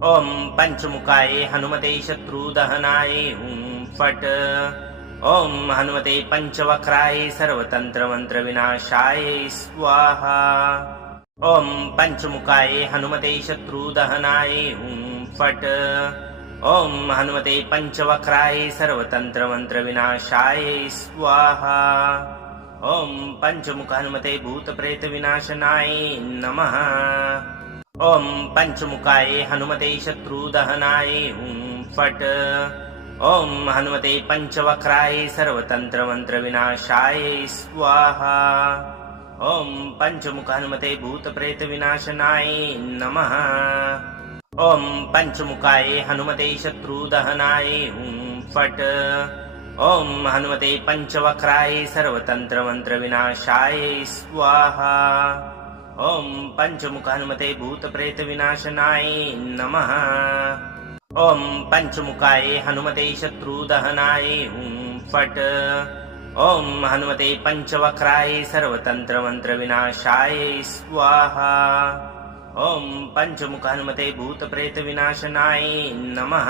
ओम पंचमुखाय हनुमते शत्रुदहनाय हुं फट। ओम हनुमते पंचवक्राय सर्वतंत्र मंत्र विनाशाय स्वाहा। ओम पंचमुखाय हनुमते शत्रुदहनाय हुं फट। ओम हनुमते पंचवक्राय सर्वतंत्र मंत्र विनाशाय स्वाहा। ओम पंचमुख हनुमते भूत प्रेत विनाशनाय नमः। ओम पंचमुखाय हनुमते शत्रुदहनाय हुं फट। ओम हनुमते पंचवक्राय सर्वतंत्र मंत्र विनाशाय स्वाहा। ओम पंचमुख हनुमते भूत प्रेत विनाशनाय नमः। ओम पंचमुखाय हनुमते शत्रुदहनाय हुं फट। ओम हनुमते पंचवक्राय सर्वतंत्र मंत्र विनाशाय स्वाहा। ओम पंचमुख हनुमते भूत प्रेत विनाशनाय नमः। ओम पंचमुखाय हनुमते शत्रुदहनाय हुं फट। ओम हनुमते पंचवक्राय सर्वतंत्र मंत्र विनाशाय स्वाहा। ओम पंचमुख हनुमते भूत प्रेत विनाशनाय नमः।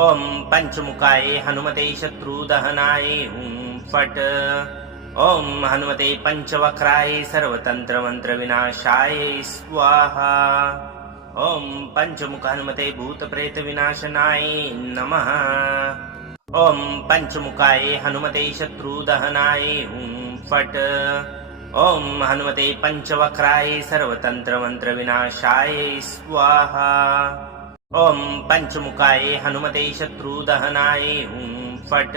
ओम पंचमुखाय हनुमते शत्रुदहनाय हुं फट। ओम हनुमते पंचवक्राय सर्वतंत्र मंत्र विनाशाय स्वाहा। ओम पंचमुख हनुमते भूत प्रेत विनाशनाय नमः। ओम पंचमुखाय हनुमते शत्रुदहनाय हुं फट। ओम हनुमते पंचवक्राय सर्वतंत्र मंत्र विनाशाय स्वाहा। ओम पंचमुखाय हनुमते शत्रुदहनाय हुं फट।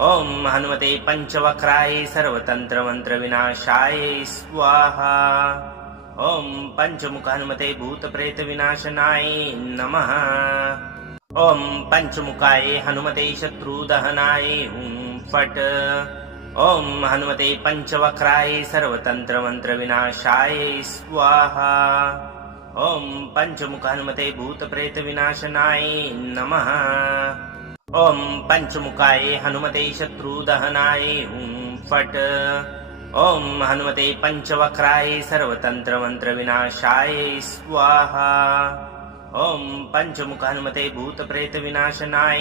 ओम हनुमते पंचवक्राय सर्वतंत्र मंत्र विनाशाय स्वाहा। ओम पंचमुख हनुमते भूत प्रेत विनाशनाय नमः। ओम पंचमुखाय हनुमते शत्रुदहनाय हुं फट। ओम हनुमते पंचवक्राय सर्वतंत्र मंत्र विनाशाय स्वाहा। ओम पंचमुख हनुमते भूत प्रेत विनाशनाय नमः। ओम पंचमुखाय हनुमते शत्रुदहनाय हुं फट। ओम हनुमते पंचवक्राय सर्वतंत्र मंत्र विनाशाय स्वाहा। ओम पंचमुख हनुमते भूत प्रेत विनाशनाय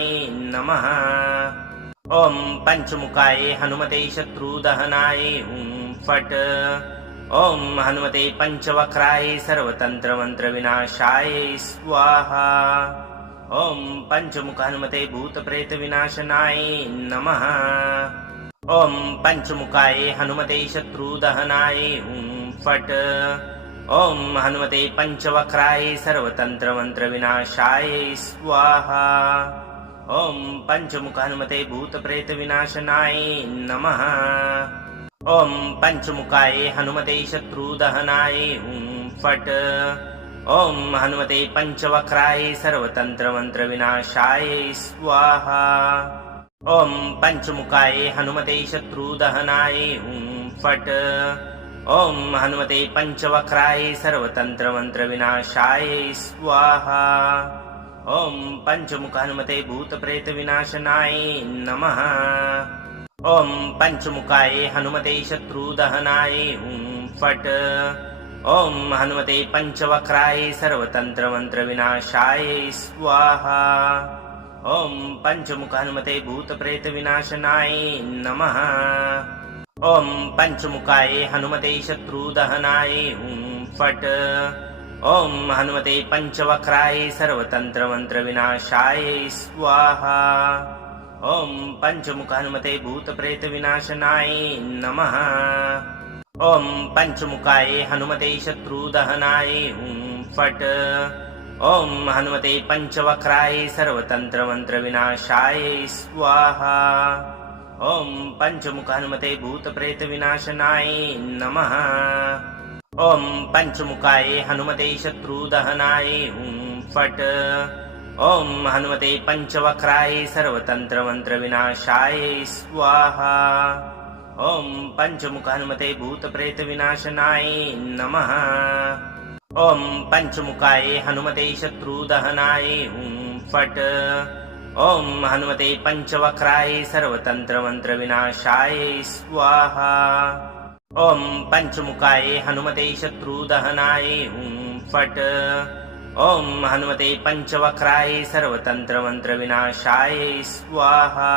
नमः। ओम पंचमुखाय हनुमते शत्रुदहनाय हुं फट। ओम हनुमते पंचवक्राय सर्वतंत्र मंत्र विनाशाय स्वाहा। ओम पंचमुख हनुमते भूत प्रेत विनाशनाय नमः। ओम पंचमुखाय हनुमते शत्रुदहनाय हुं फट। ओम हनुमते पंचवक्राय सर्वतंत्र मंत्र विनाशाय स्वाहा। ओम पंचमुख हनुमते भूत प्रेत विनाशनाय नमः। ओम पंचमुखाय हनुमते शत्रुदहनाय हुं फट। ओम हनुमते पंचवक्राय सर्वतंत्र मंत्र विनाशाय स्वाहा। ओम पंचमुखाय हनुमते शत्रुदहनाय हुं फट। ओम हनुमते पंचवक्राय सर्वतंत्र मंत्र विनाशाय स्वाहा। ओम पंचमुख हनुमते भूत प्रेत विनाशनाय नमः। ओम पंचमुखाय हनुमते शत्रुदहनाय हुं फट। ओम हनुमते पंचवक्राय सर्वतंत्र मंत्र विनाशाय स्वाहा। ओम पंचमुख हनुमते भूत प्रेत विनाशनाय नमः। ओम पंचमुखाय हनुमते शत्रुदहनाय हुं फट। ओम हनुमते पंचवक्राय सर्वतंत्र मंत्र विनाशाय स्वाहा। ओम पंचमुख हनुमते भूत प्रेत विनाशनाय नमः। ओम पंचमुखाय हनुमते शत्रुदहनाय हुं फट। ओम हनुमते पंचवक्राय सर्वतंत्र मंत्र विनाशाय स्वाहा। ओम पंचमुख हनुमते भूत प्रेत विनाशनाय नमः। ओम पंचमुखाय हनुमते शत्रुदहनाय हुं फट। ओम हनुमते पंचवक्राय सर्वतंत्र मंत्र विनाशाय स्वाहा। ओम पंचमुख हनुमते भूत प्रेत विनाशनाय नमः। ओम पंचमुखाय हनुमते शत्रुदहनाय हुं फट। ओम हनुमते पंचवक्राय सर्वतंत्र मंत्र विनाशाय स्वाहा। ओम पंचमुखाय हनुमते शत्रुदहनाय हुं फट। ओम हनुमते पंचवक्राय सर्वतंत्र मंत्र विनाशाय स्वाहा।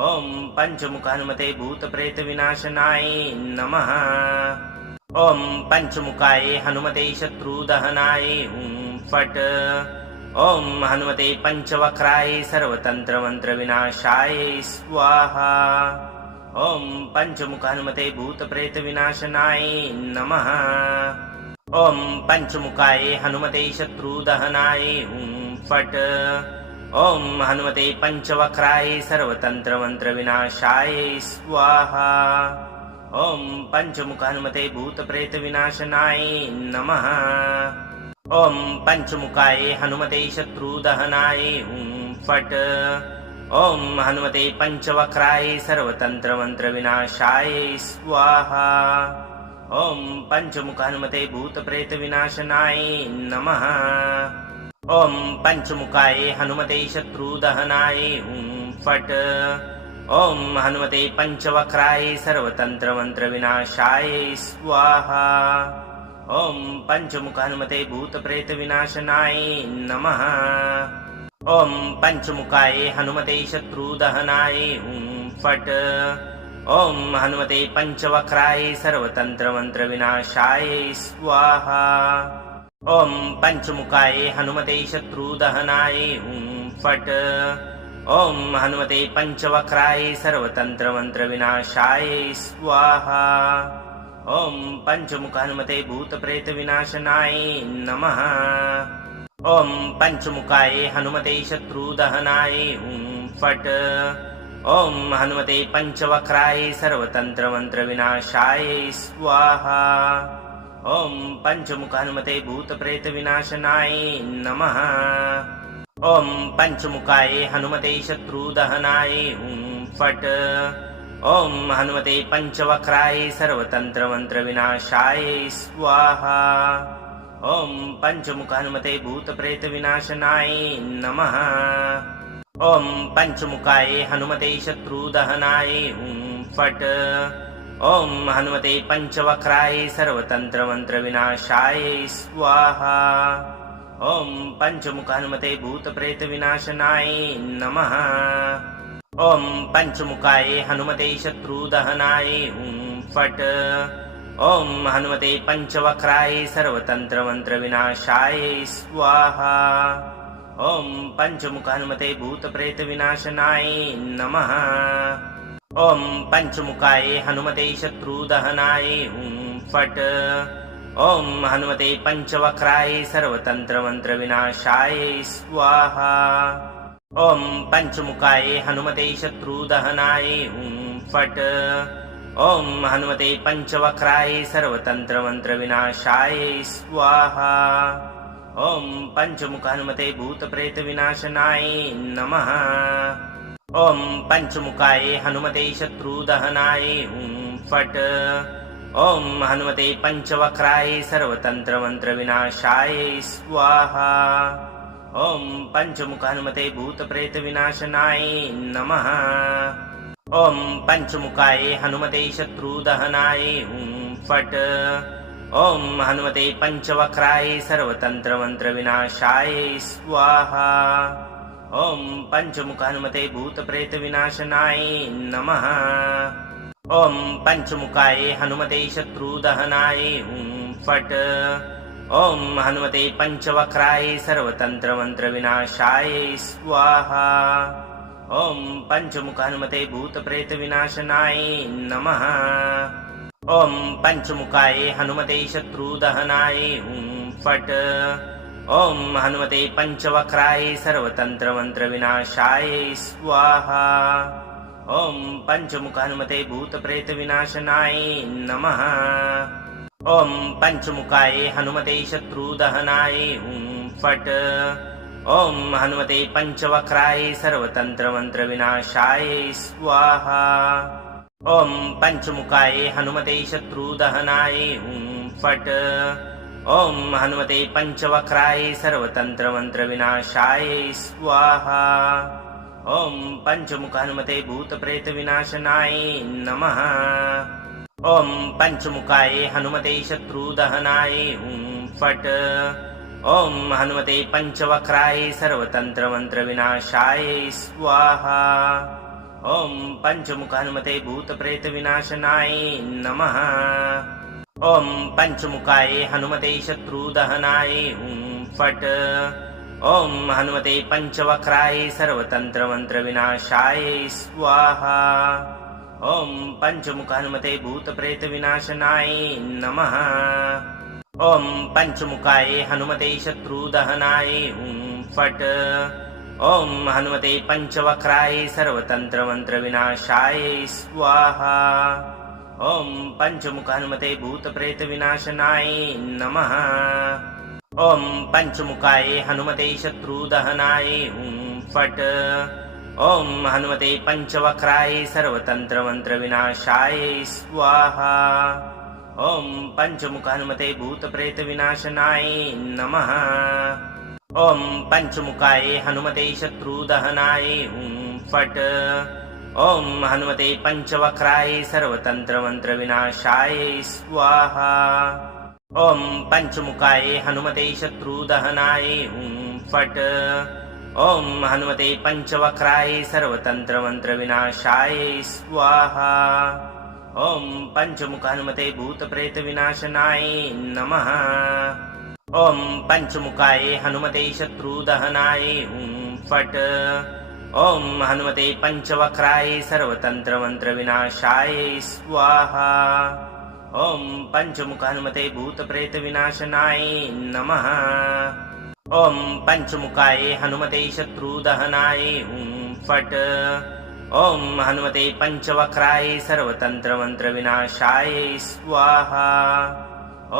ओम पंचमुख हनुमते भूत प्रेत विनाशनाय नमः। ओम पंचमुखाय हनुमते शत्रुदहनाय हुं फट। ओम हनुमते पंचवक्राय सर्वतंत्र मंत्र विनाशाय स्वाहा। ओम पंचमुख हनुमते भूत प्रेत विनाशनाय नमः। ओम पंचमुखाय हनुमते शत्रुदहनाय हुं फट। ओम हनुमते पंचवक्राय सर्वतंत्र मंत्र विनाशाय स्वाहा। ओम पंचमुख हनुमते भूत प्रेत विनाशनाय नमः। ओम पंचमुखाय हनुमते शत्रुदहनाय हुं फट्। ओम हनुमते पंचवक्राय सर्वतंत्र मंत्र विनाशाय स्वाहा। ओम पंचमुख हनुमते भूत प्रेत विनाशनाय नमः। ओम पंचमुखाय हनुमते शत्रुदहनाय हुं फट्। ओम हनुमते पंचवक्राय सर्वतंत्र मंत्र विनाशाय स्वाहा। ओम पंचमुख हनुमते भूत प्रेत विनाशनाय नमः। ओम पंचमुखाय हनुमते शत्रुदहनाय हुं फट्। ओम हनुमते पंचवक्राय सर्वतंत्र मंत्र विनाशाय स्वाहा। ओम पंचमुखाय हनुमते शत्रुदहनाय हुं फट्। ओम हनुमते पंचवक्राय सर्वतंत्र मंत्र विनाशाय स्वाहा। ओम पंचमुख हनुमते भूत प्रेत विनाशनाय नमः। ओम पंचमुखाय हनुमते शत्रुदहनाय हुं फट्। ओम हनुमते पंचवक्राय सर्वतंत्र मंत्र विनाशाय स्वाहा। ओम पंचमुख हनुमते भूत प्रेत विनाशनाय नमः। ओम पंचमुखाय हनुमते शत्रुदहनाय हुं फट्। ओम हनुमते पंचवक्राय सर्वतंत्र मंत्र विनाशाय स्वाहा। ओम पंचमुख हनुमते भूत प्रेत विनाशनाय नमः। ओम पंचमुखाय हनुमते शत्रुदहनाय हुं फट्। ओम हनुमते पंचवक्राय सर्वतंत्र मंत्र विनाशाय स्वाहा। ओम पंचमुख हनुमते भूत प्रेत विनाशनाय नमः। ओम पंचमुखाय हनुमते शत्रुदहनाय हुं फट्। ओम हनुमते पंचवक्राय सर्वतंत्र मंत्र विनाशाय स्वाहा। ओम पंचमुख हनुमते भूत प्रेत विनाशनाय नमः। ओम पंचमुखाय हनुमते शत्रुदहनाय हुं फट्। ओम हनुमते पंचवक्राय सर्वतंत्र मंत्र विनाशाय स्वाहा। ओम पंचमुखाय हनुमते शत्रुदहनाय हुं फट्। ओम हनुमते पंचवक्राय सर्वतंत्र मंत्र विनाशाय स्वाहा। ओम पंचमुख हनुमते भूत प्रेत विनाशनाय नमः। ओम पंचमुखाय हनुमते शत्रुदहनाय हुं फट्। ओम हनुमते पंचवक्राय सर्वतंत्र मंत्र विनाशाय स्वाहा। ओम पंचमुख हनुमते भूत प्रेत विनाशनाय नमः। ओम पंचमुखाय हनुमते शत्रुदहनाय हुं फट्। ओम हनुमते पंचवक्राय सर्वतंत्र मंत्र विनाशाय स्वाहा। ओम पंचमुख हनुमते भूत प्रेत विनाशनाय नमः। ओम पंचमुखाय हनुमते शत्रुदहनाय हुं फट्। ओम हनुमते पंचवक्राय सर्वतंत्र मंत्र विनाशाय स्वाहा। ओम पंचमुख हनुमते भूत प्रेत विनाशनाय नमः। ओम पंचमुखाय हनुमते शत्रुदहनाय हुं फट्। ओम हनुमते पंचवक्राय सर्वतंत्र मंत्र विनाशाय स्वाहा। ओम पंचमुख हनुमते भूत प्रेत विनाशनाय नमः। ओम पंचमुखाय हनुमते शत्रुदहनाय हुं फट्। ओम हनुमते पंचवक्राय सर्वतंत्र मंत्र विनाशाय स्वाहा। ओम पंचमुखाय हनुमते शत्रुदहनाय हुं फट्। ओम हनुमते पंचवक्राय सर्वतंत्र मंत्र विनाशाय स्वाहा। ओम पंचमुख हनुमते भूत प्रेत विनाशनाय नमः। ओम पंचमुखाय हनुमते शत्रुदहनाय हुं फट्। ओम हनुमते पंचवक्राय सर्वतंत्र मंत्र विनाशाय स्वाहा। ओम पंचमुख हनुमते भूत प्रेत विनाशनाय नमः। ओम पंचमुखाय हनुमते शत्रुदहनाय हुं फट्। ओम हनुमते पंचवक्राय सर्वतंत्र मंत्र विनाशाय स्वाहा। ओम पंचमुख हनुमते भूत प्रेत विनाशनाय नमः। ओम पंचमुखाय हनुमते शत्रुदहनाय हुं फट्। ओम हनुमते पंचवक्राय सर्वतंत्र मंत्र विनाशाय स्वाहा। ओम पंचमुख हनुमते भूत प्रेत विनाशनाय नमः। ओम पंचमुखाय हनुमते शत्रुदहनाय हुं फट। ओम हनुमते पंचवक्राय सर्वतंत्र मंत्र विनाशाय स्वाहा। ओम पंचमुख हनुमते भूत प्रेत विनाशनाय नमः। ओम पंचमुखाय हनुमते शत्रुदहनाय हुं फट। ओम हनुमते पंचवक्राय सर्वतंत्र मंत्र विनाशाय स्वाहा। ओम पंचमुखाय हनुमते शत्रुदहनाय हुं फट। ओम हनुमते पंचवक्राय सर्वतंत्र मंत्र विनाशाय स्वाहा। ओम पंचमुख हनुमते भूत प्रेत विनाशनाय नमः। ओम पंचमुखाय हनुमते शत्रुदहनाय हुं फट। ओम हनुमते पंचवक्राय सर्वतंत्र मंत्र विनाशाय स्वाहा। ओम पंचमुख हनुमते भूत प्रेत विनाशनाय नमः। ओम पंचमुखाय हनुमते शत्रुदहनाय हुं फट। ओम हनुमते पंचवक्राय सर्वतंत्र मंत्र विनाशाय स्वाहा।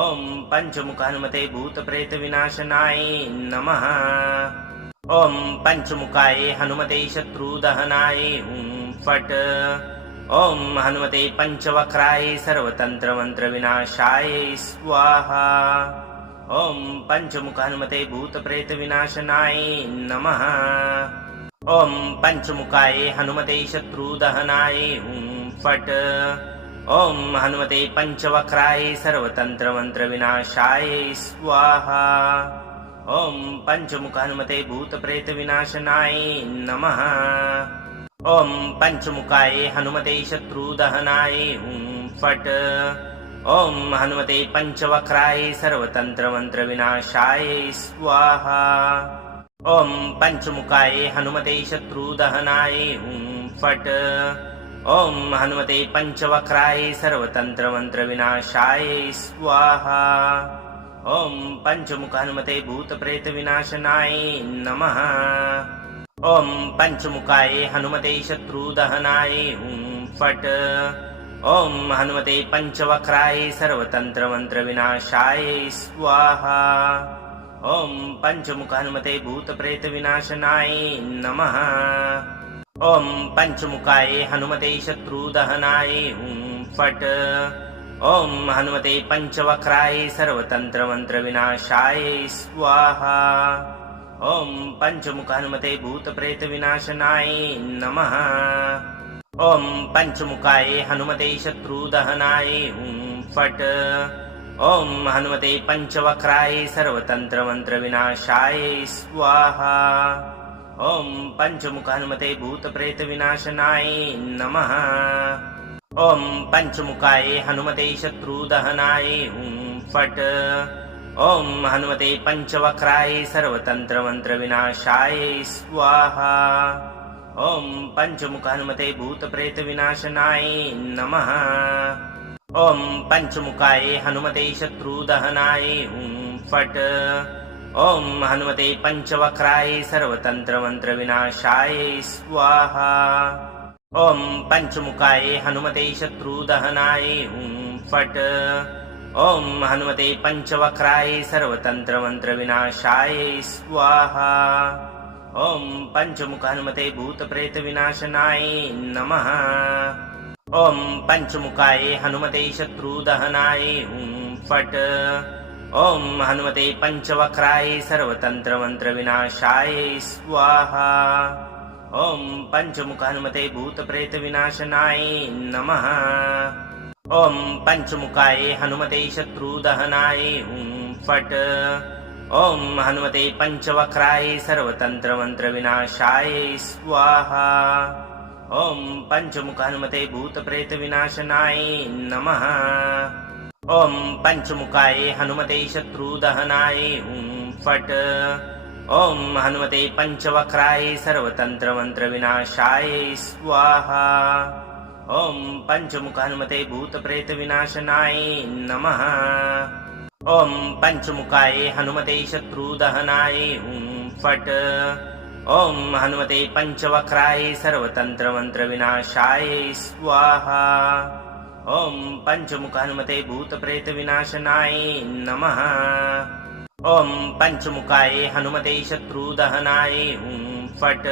ओम पंचमुख हनुमते भूत प्रेत विनाशनाय नमः। ओम पंचमुखाय हनुमते शत्रुदहनाय हुं फट। ओम हनुमते पंचवक्राय सर्वतंत्र मंत्र विनाशाय स्वाहा। ओम पंचमुख हनुमते भूत प्रेत विनाशनाय नमः। ओम पंचमुखाय हनुमते शत्रुदहनाय हुं फट। ओम हनुमते पंचवक्राय सर्वतंत्र मंत्र विनाशाय स्वाहा। ओम पंचमुख हनुमते भूत प्रेत विनाशनाय नमः। ओम पंचमुखाय हनुमते शत्रुदहनाय हुं फट। ओम हनुमते पंचवक्राय सर्वतंत्र मंत्र विनाशाय स्वाहा। ओम पंचमुखाय हनुमते शत्रुदहनाय हुं फट। ओम हनुमते पंचवक्राय सर्वतंत्र मंत्र विनाशाय स्वाहा। ओम पंचमुख हनुमते भूत प्रेत विनाशनाय नमः। ओम पंचमुखाय हनुमते शत्रुदहनाय हुं फट। ओम हनुमते पंचवक्राय सर्वतंत्र मंत्र विनाशाय स्वाहा। ओम पंचमुख हनुमते भूत प्रेत विनाशनाय नमः। ओम पंचमुखाय हनुमते शत्रुदहनाय हुं फट। ओम हनुमते पंचवक्राय सर्वतंत्र मंत्र विनाशाय स्वाहा। ओम पंचमुख हनुमते भूत प्रेत विनाशनाय नमः। ओम पंचमुखाय हनुमते शत्रुदहनाय हुं फट। ओम हनुमते पंचवक्राय सर्वतंत्र मंत्र विनाशाय स्वाहा। ओम पंचमुख हनुमते भूत प्रेत विनाशनाय नमः। ओम पंचमुखाय हनुमते शत्रुदहनाय हुं फट। ओम हनुमते पंचवक्राय सर्वतंत्र मंत्र विनाशाय स्वाहा। ओम पंचमुख हनुमते भूत प्रेत विनाशनाय नमः। ओम पंचमुखाय हनुमते शत्रुदहनाय हुं फट। ओम हनुमते पंचवक्राय सर्वतंत्र मंत्र विनाशाय स्वाहा। ओम पंचमुखाय हनुमते शत्रुदहनाय हुं फट। ओम हनुमते पंचवक्राय सर्वतंत्र मंत्र विनाशाय स्वाहा। ओम पंचमुख हनुमते भूत प्रेत विनाशनाय नमः। ओम पंचमुखाय हनुमते शत्रुदहनाय हुं फट। ओम हनुमते पंचवक्राय सर्वतंत्र मंत्र विनाशाय स्वाहा। ओम पंचमुख हनुमते भूत प्रेत विनाशनाय नमः। ओम पंचमुखाय हनुमते शत्रुदहनाय हुं फट। ओम हनुमते पंचवक्राय सर्वतंत्र मंत्र विनाशाय स्वाहा। ओम पंचमुख हनुमते भूत प्रेत विनाशनाय नमः। ओम पंचमुखाय हनुमते शत्रुदहनाय हुं फट। ओम हनुमते पंचवक्राय सर्वतंत्र मंत्र विनाशाय स्वाहा। ओम पंचमुख हनुमते भूत प्रेत विनाशनाय नमः। ओम पंचमुखाय हनुमते शत्रुदहनाय हुं फट। ओम हनुमते पंचवक्राय सर्वतंत्र मंत्र विनाशाय स्वाहा। ओम पंचमुख हनुमते भूत प्रेत विनाशनाय नमः। ओम पंचमुखाय हनुमते शत्रुदहनाय हुं फट्।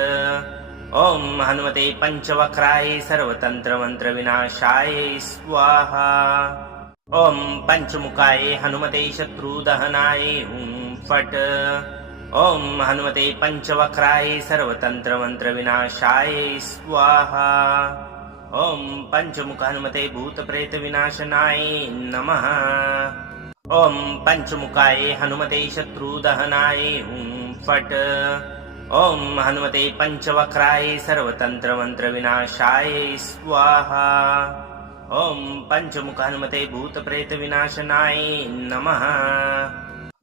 ओम हनुमते पंचवक्राय सर्वतंत्र मंत्र विनाशाय स्वाहा। ओम पंचमुखाय हनुमते शत्रुदहनाय हुं फट्। ओम हनुमते पंचवक्राय सर्वतंत्र मंत्र विनाशाय स्वाहा। ओम पंचमुख हनुमते भूत प्रेत विनाशनाय नमः। ओम पंचमुखाय हनुमते शत्रुदहनाय हुं फट्। ओम हनुमते पंचवक्राय सर्वतंत्र मंत्र विनाशाय स्वाहा। ओम पंचमुख हनुमते भूत प्रेत विनाशनाय नमः।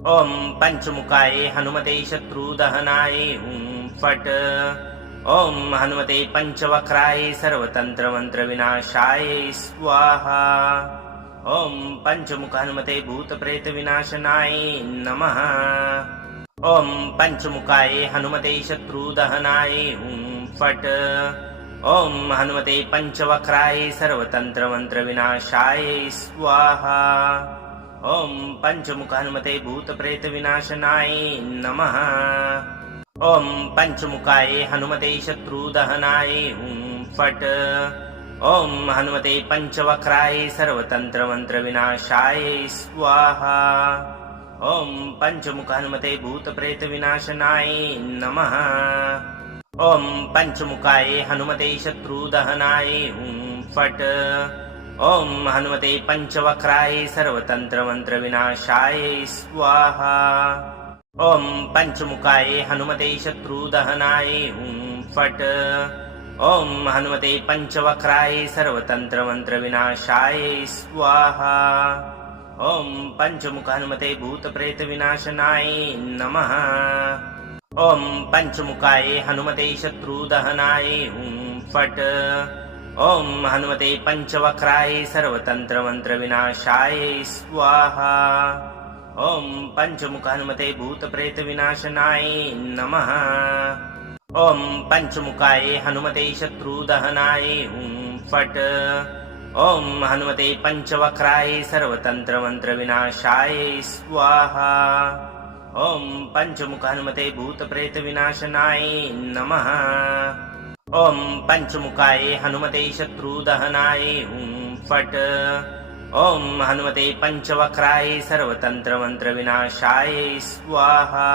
ओम पंचमुखाय हनुमते शत्रुदहनाय हुं फट्। ओम हनुमते पंचवक्राय सर्वतंत्र मंत्र विनाशाय स्वाहा। ओम पंचमुख हनुमते भूत प्रेत विनाशनाय नमः। ओम पंचमुखाय हनुमते शत्रुदहनाय हुं फट्। ओम हनुमते पंचवक्राय सर्वतंत्र मंत्र विनाशाय स्वाहा। ओम पंचमुख हनुमते भूत प्रेत विनाशनाय नमः। ओम पंचमुखाय हनुमते शत्रुदहनाय हुं फट्। ओम हनुमते पंचवक्राय सर्वतंत्र मंत्र विनाशाय स्वाहा। ओम पंचमुख हनुमते भूत प्रेत विनाशनाय नमः। ओम पंचमुखाय हनुमते शत्रुदहनाय हुं फट्। ओम हनुमते पंचवक्राय सर्वतंत्र मंत्र विनाशाय स्वाहा। ओम पंचमुखाय हनुमते शत्रुदहनाय हुं फट्। ओम हनुमते पंचवक्राय सर्वतंत्र मंत्र विनाशाय स्वाहा। ओम पंचमुख हनुमते भूत प्रेत विनाशनाय नमः। ओम पंचमुखाय हनुमते शत्रुदहनाय हुं फट्। ओम हनुमते पंचवक्राय सर्वतंत्र मंत्र विनाशाय स्वाहा। ओम पंचमुख हनुमते भूत प्रेत विनाशनाय नमः। ओम पंचमुखाय हनुमते शत्रुदहनाय हुं फट्। ओम हनुमते पंचवक्राय सर्वतंत्र मंत्र विनाशाय स्वाहा। ओम पंचमुख हनुमते भूत प्रेत विनाशनाय नमः। ओम पंचमुखाय हनुमते शत्रुदहनाय हुं फट्। ओम हनुमते पंचवक्राय सर्वतंत्र मंत्र विनाशाय स्वाहा।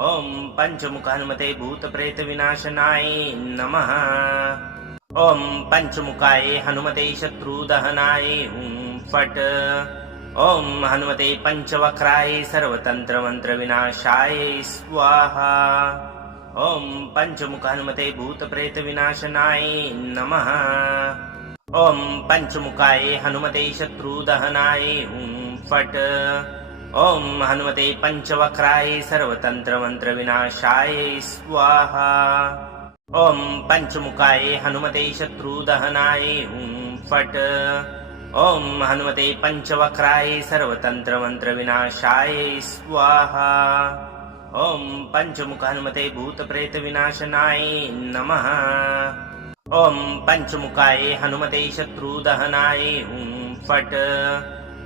ओम पंचमुख हनुमते भूत प्रेत विनाशनाय नमः। ओम पंचमुखाय हनुमते शत्रुदहनाय हुं फट्। ओम हनुमते पंचवक्राय सर्वतंत्र मंत्र विनाशाय स्वाहा। ओम पंचमुख हनुमते भूत प्रेत विनाशनाय नमः। ओम पंचमुखाय हनुमते शत्रुदहनाय हुं फट्। ओम हनुमते पंचवक्राय सर्वतंत्र मंत्र विनाशाय स्वाहा। ओम पंचमुखाय हनुमते शत्रुदहनाय हुं फट्। ओम हनुमते पंचवक्राय सर्वतंत्र मंत्र विनाशाय स्वाहा। ओम पंचमुख हनुमते भूत प्रेत विनाशनाय नमः। ओम पंचमुखाय हनुमते शत्रुदहनाय हुं फट्।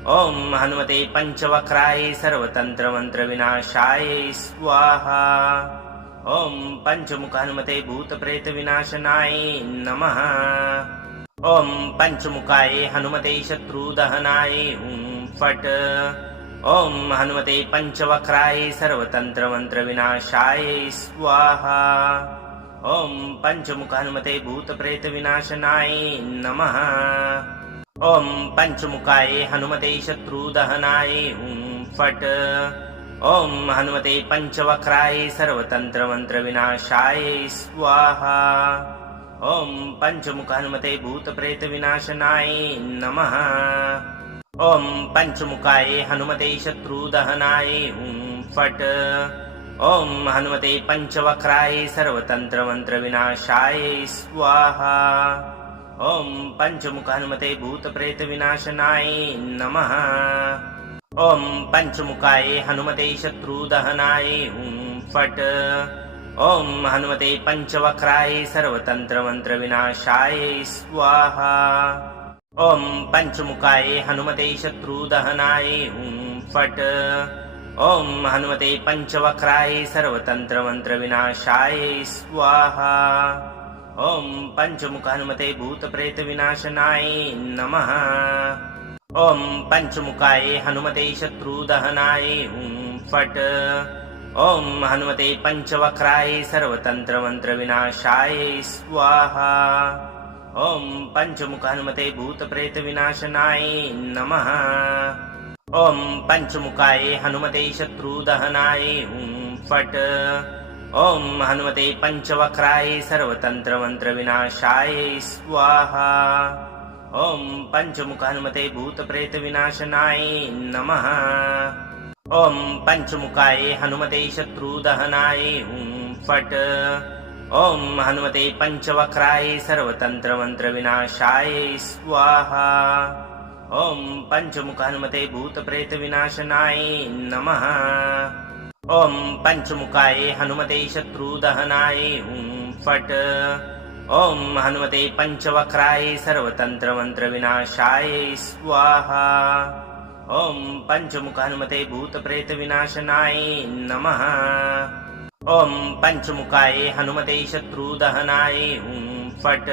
ओम हनुमते पंचवक्राय सर्वतंत्र मंत्र विनाशाय स्वाहा। ओम पंचमुख हनुमते भूत प्रेत विनाशनाय नमः। ओम पंचमुखाय हनुमते शत्रुदहनाय हुं फट्। ओम हनुमते पंचवक्राय सर्वतंत्र मंत्र विनाशाय स्वाहा। ओम पंचमुख हनुमते भूत प्रेत विनाशनाय नमः। ओम पंचमुखाय हनुमते शत्रुदहनाय हुं फट्। ओम हनुमते पंचवक्राय सर्वतंत्र मंत्र विनाशाय स्वाहा। ओम पंचमुख हनुमते भूत प्रेत विनाशनाय नमः। ओम पंचमुखाय हनुमते शत्रुदहनाय हुं फट्। ओम हनुमते पंचवक्राय सर्वतंत्र मंत्र विनाशाय स्वाहा। ओम पंचमुख हनुमते भूत प्रेत विनाशनाय नमः। ओम पंचमुखाय हनुमते शत्रुदहनाय हुं फट्। ओम हनुमते पंचवक्राय सर्वतंत्र मंत्र विनाशाय स्वाहा। ओम पंचमुखाय हनुमते शत्रुदहनाय हुं फट्। ओम हनुमते पंचवक्राय सर्वतंत्र मंत्र विनाशाय स्वाहा। ओम पंचमुख हनुमते भूत प्रेत विनाशनाय नमः। ओम पंचमुखाय हनुमते शत्रुदहनाय हुं फट। ओम हनुमते पंचवक्राय सर्वतंत्र मंत्र विनाशाय स्वाहा। ओम पंचमुख हनुमते भूत प्रेत विनाशनाय नमः। ओम पंचमुखाय हनुमते शत्रुदहनाय हुं फट। ओम हनुमते पंचवक्राय सर्वतंत्र मंत्र विनाशाय स्वाहा। ओम पंचमुख हनुमते भूत प्रेत विनाशनाय नमः। ओम पंचमुखाय हनुमते शत्रुदहनाय हुं फट। ओम हनुमते पंचवक्राय सर्वतंत्र मंत्र विनाशाय स्वाहा। ओम पंचमुख हनुमते भूत प्रेत विनाशनाय नमः। ओम पंचमुखाय हनुमते शत्रुदहनाय हुं फट। ओम हनुमते पंचवक्राय सर्वतंत्र मंत्र विनाशाय स्वाहा। ओम पंचमुख हनुमते भूत प्रेत विनाशनाय नमः। ओम पंचमुखाय हनुमते शत्रुदहनाय हुं फट।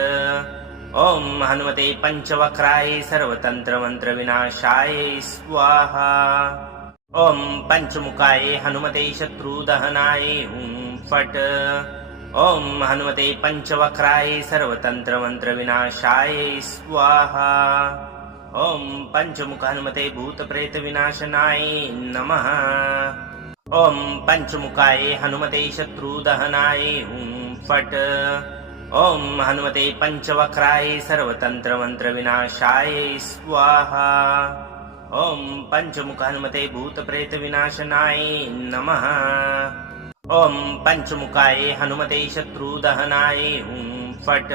ओम हनुमते पंचवक्राय सर्वतंत्र मंत्र विनाशाय स्वाहा। ओम पंचमुखाय हनुमते शत्रुदहनाय हुं फट। ओम हनुमते पंचवक्राय सर्वतंत्र मंत्र विनाशाय स्वाहा। ओम पंचमुख हनुमते भूत प्रेत विनाशनाय नमः। ओम पंचमुखाय हनुमते शत्रुदहनाय हुं फट। ओम हनुमते पंचवक्राय सर्वतंत्र मंत्र विनाशाय स्वाहा। ओम पंचमुख हनुमते भूत प्रेत विनाशनाय नमः। ओम पंचमुखाय हनुमते शत्रुदहनाय हुं फट।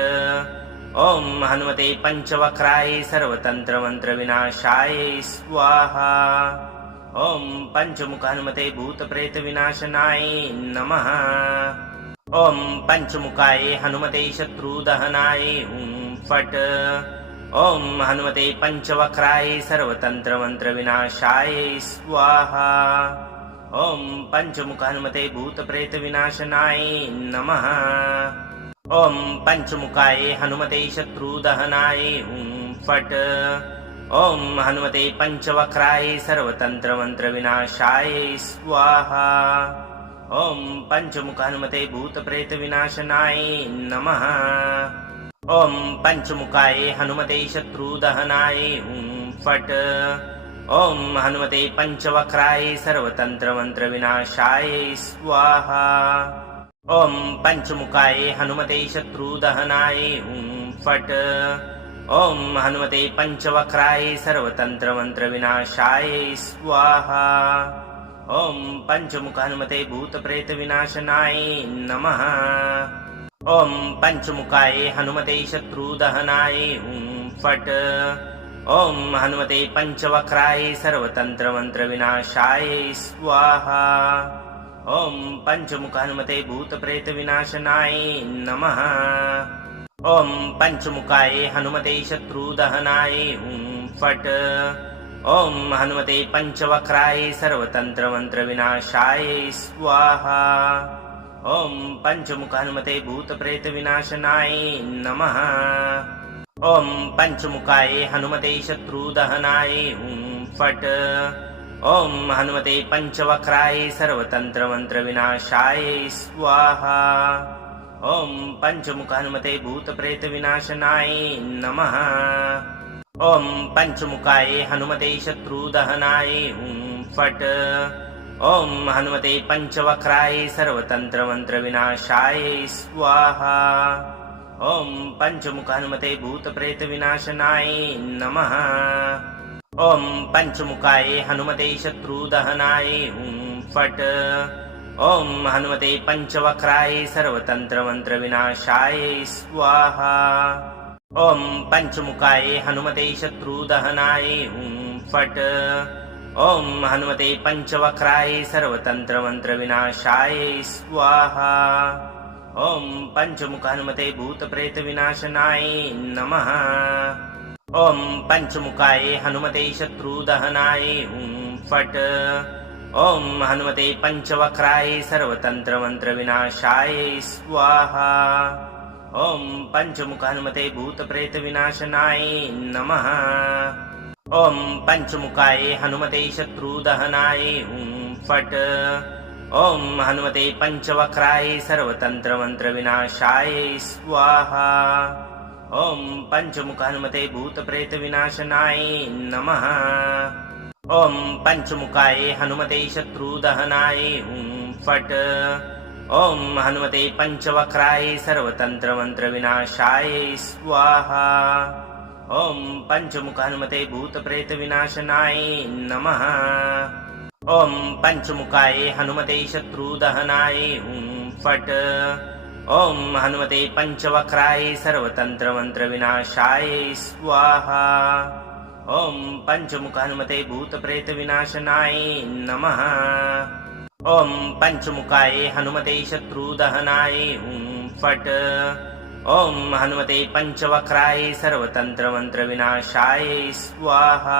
ओम हनुमते पंचवक्राय सर्वतंत्र मंत्र विनाशाय स्वाहा। ओम पंचमुख हनुमते भूत प्रेत विनाशनाय नमः। ओम पंचमुखाय हनुमते शत्रुदहनाय हुं फट। ओम हनुमते पंचवक्राय सर्वतंत्र मंत्र विनाशाय स्वाहा। ओम पंचमुख हनुमते भूत प्रेत विनाशनाय नमः। ओम पंचमुखाय हनुमते शत्रुदहनाय हुं फट। ओम हनुमते पंचवक्राय सर्वतंत्र मंत्र विनाशाय स्वाहा। ओम पंचमुख हनुमते भूत प्रेत विनाशनाय नमः। ओम पंचमुखाय हनुमते शत्रुदहनाय हुं फट। ओम हनुमते पंचवक्राय सर्वतंत्र मंत्र विनाशाय स्वाहा। ओम पंचमुखाय हनुमते शत्रुदहनाय हुं फट। ओम हनुमते पंचवक्राय सर्वतंत्र मंत्र विनाशाय स्वाहा। ओम पंचमुख हनुमते भूत प्रेत विनाशनाय नमः। ओम पंचमुखाय हनुमते शत्रुदहनाय हुं फट। ओम हनुमते पंचवक्राय सर्वतंत्र मंत्र विनाशाय स्वाहा। ओम पंचमुख हनुमते भूत प्रेत विनाशनाय नमः। ओम पंचमुखाय हनुमते शत्रुदहनाय हुं फट। ओम हनुमते पंचवक्राय सर्वतंत्र मंत्र विनाशाय स्वाहा। ओम पंचमुख हनुमते भूत प्रेत विनाशनाय नमः। ओम पंचमुखाय हनुमते शत्रुदहनाय हुं फट। ओम हनुमते पंचवक्राय सर्वतंत्र मंत्र विनाशाय स्वाहा। ओम पंचमुख हनुमते भूत प्रेत विनाशनाय नमः। ओम पंचमुखाय हनुमते शत्रुदहनाय हुं फट। ओम हनुमते पंचवक्राय सर्वतंत्र मंत्र विनाशाय स्वाहा। ओम पंचमुख हनुमते भूत प्रेत विनाशनाय नमः। ओम पंचमुखाय हनुमते शत्रुदहनाय हुं फट। ओम हनुमते पंचवक्राय सर्वतंत्र मंत्र विनाशाय स्वाहा। ओम पंचमुखाय हनुमते शत्रुदहनाय हुं फट। ओम हनुमते पंचवक्राय सर्वतंत्र मंत्र विनाशाय स्वाहा। ओम पंचमुख हनुमते भूत प्रेत विनाशनाय नमः। ओम पंचमुखाय हनुमते शत्रुदहनाय हुं फट। ओम हनुमते पंचवक्राय सर्वतंत्र मंत्र विनाशाय स्वाहा। ओम पंचमुख हनुमते भूत प्रेत विनाशनाय नमः। ओम पंचमुखाय हनुमते शत्रुदहनाय हुं फट। ओम हनुमते पंचवक्राय सर्वतंत्र मंत्र विनाशाय स्वाहा। ओम पंचमुख हनुमते भूत प्रेत विनाशनाय नमः। ओम पंचमुखाय हनुमते शत्रुदहनाय हुं फट। ओम हनुमते पंचवक्राय सर्वतंत्र मंत्र विनाशाय स्वाहा। ओम पंचमुख हनुमते भूत प्रेत विनाशनाय नमः। ओम पंचमुखाय हनुमते शत्रुदहनाय हुं फट। ओम हनुमते पंचवक्राय सर्वतंत्र मंत्र विनाशाय स्वाहा। ओम पंचमुख हनुमते भूत प्रेत विनाशनाय नमः। ओम पंचमुखाय हनुमते शत्रुदहनाय हुं फट। ओम हनुमते पंचवक्राय सर्वतंत्र मंत्र विनाशाय स्वाहा।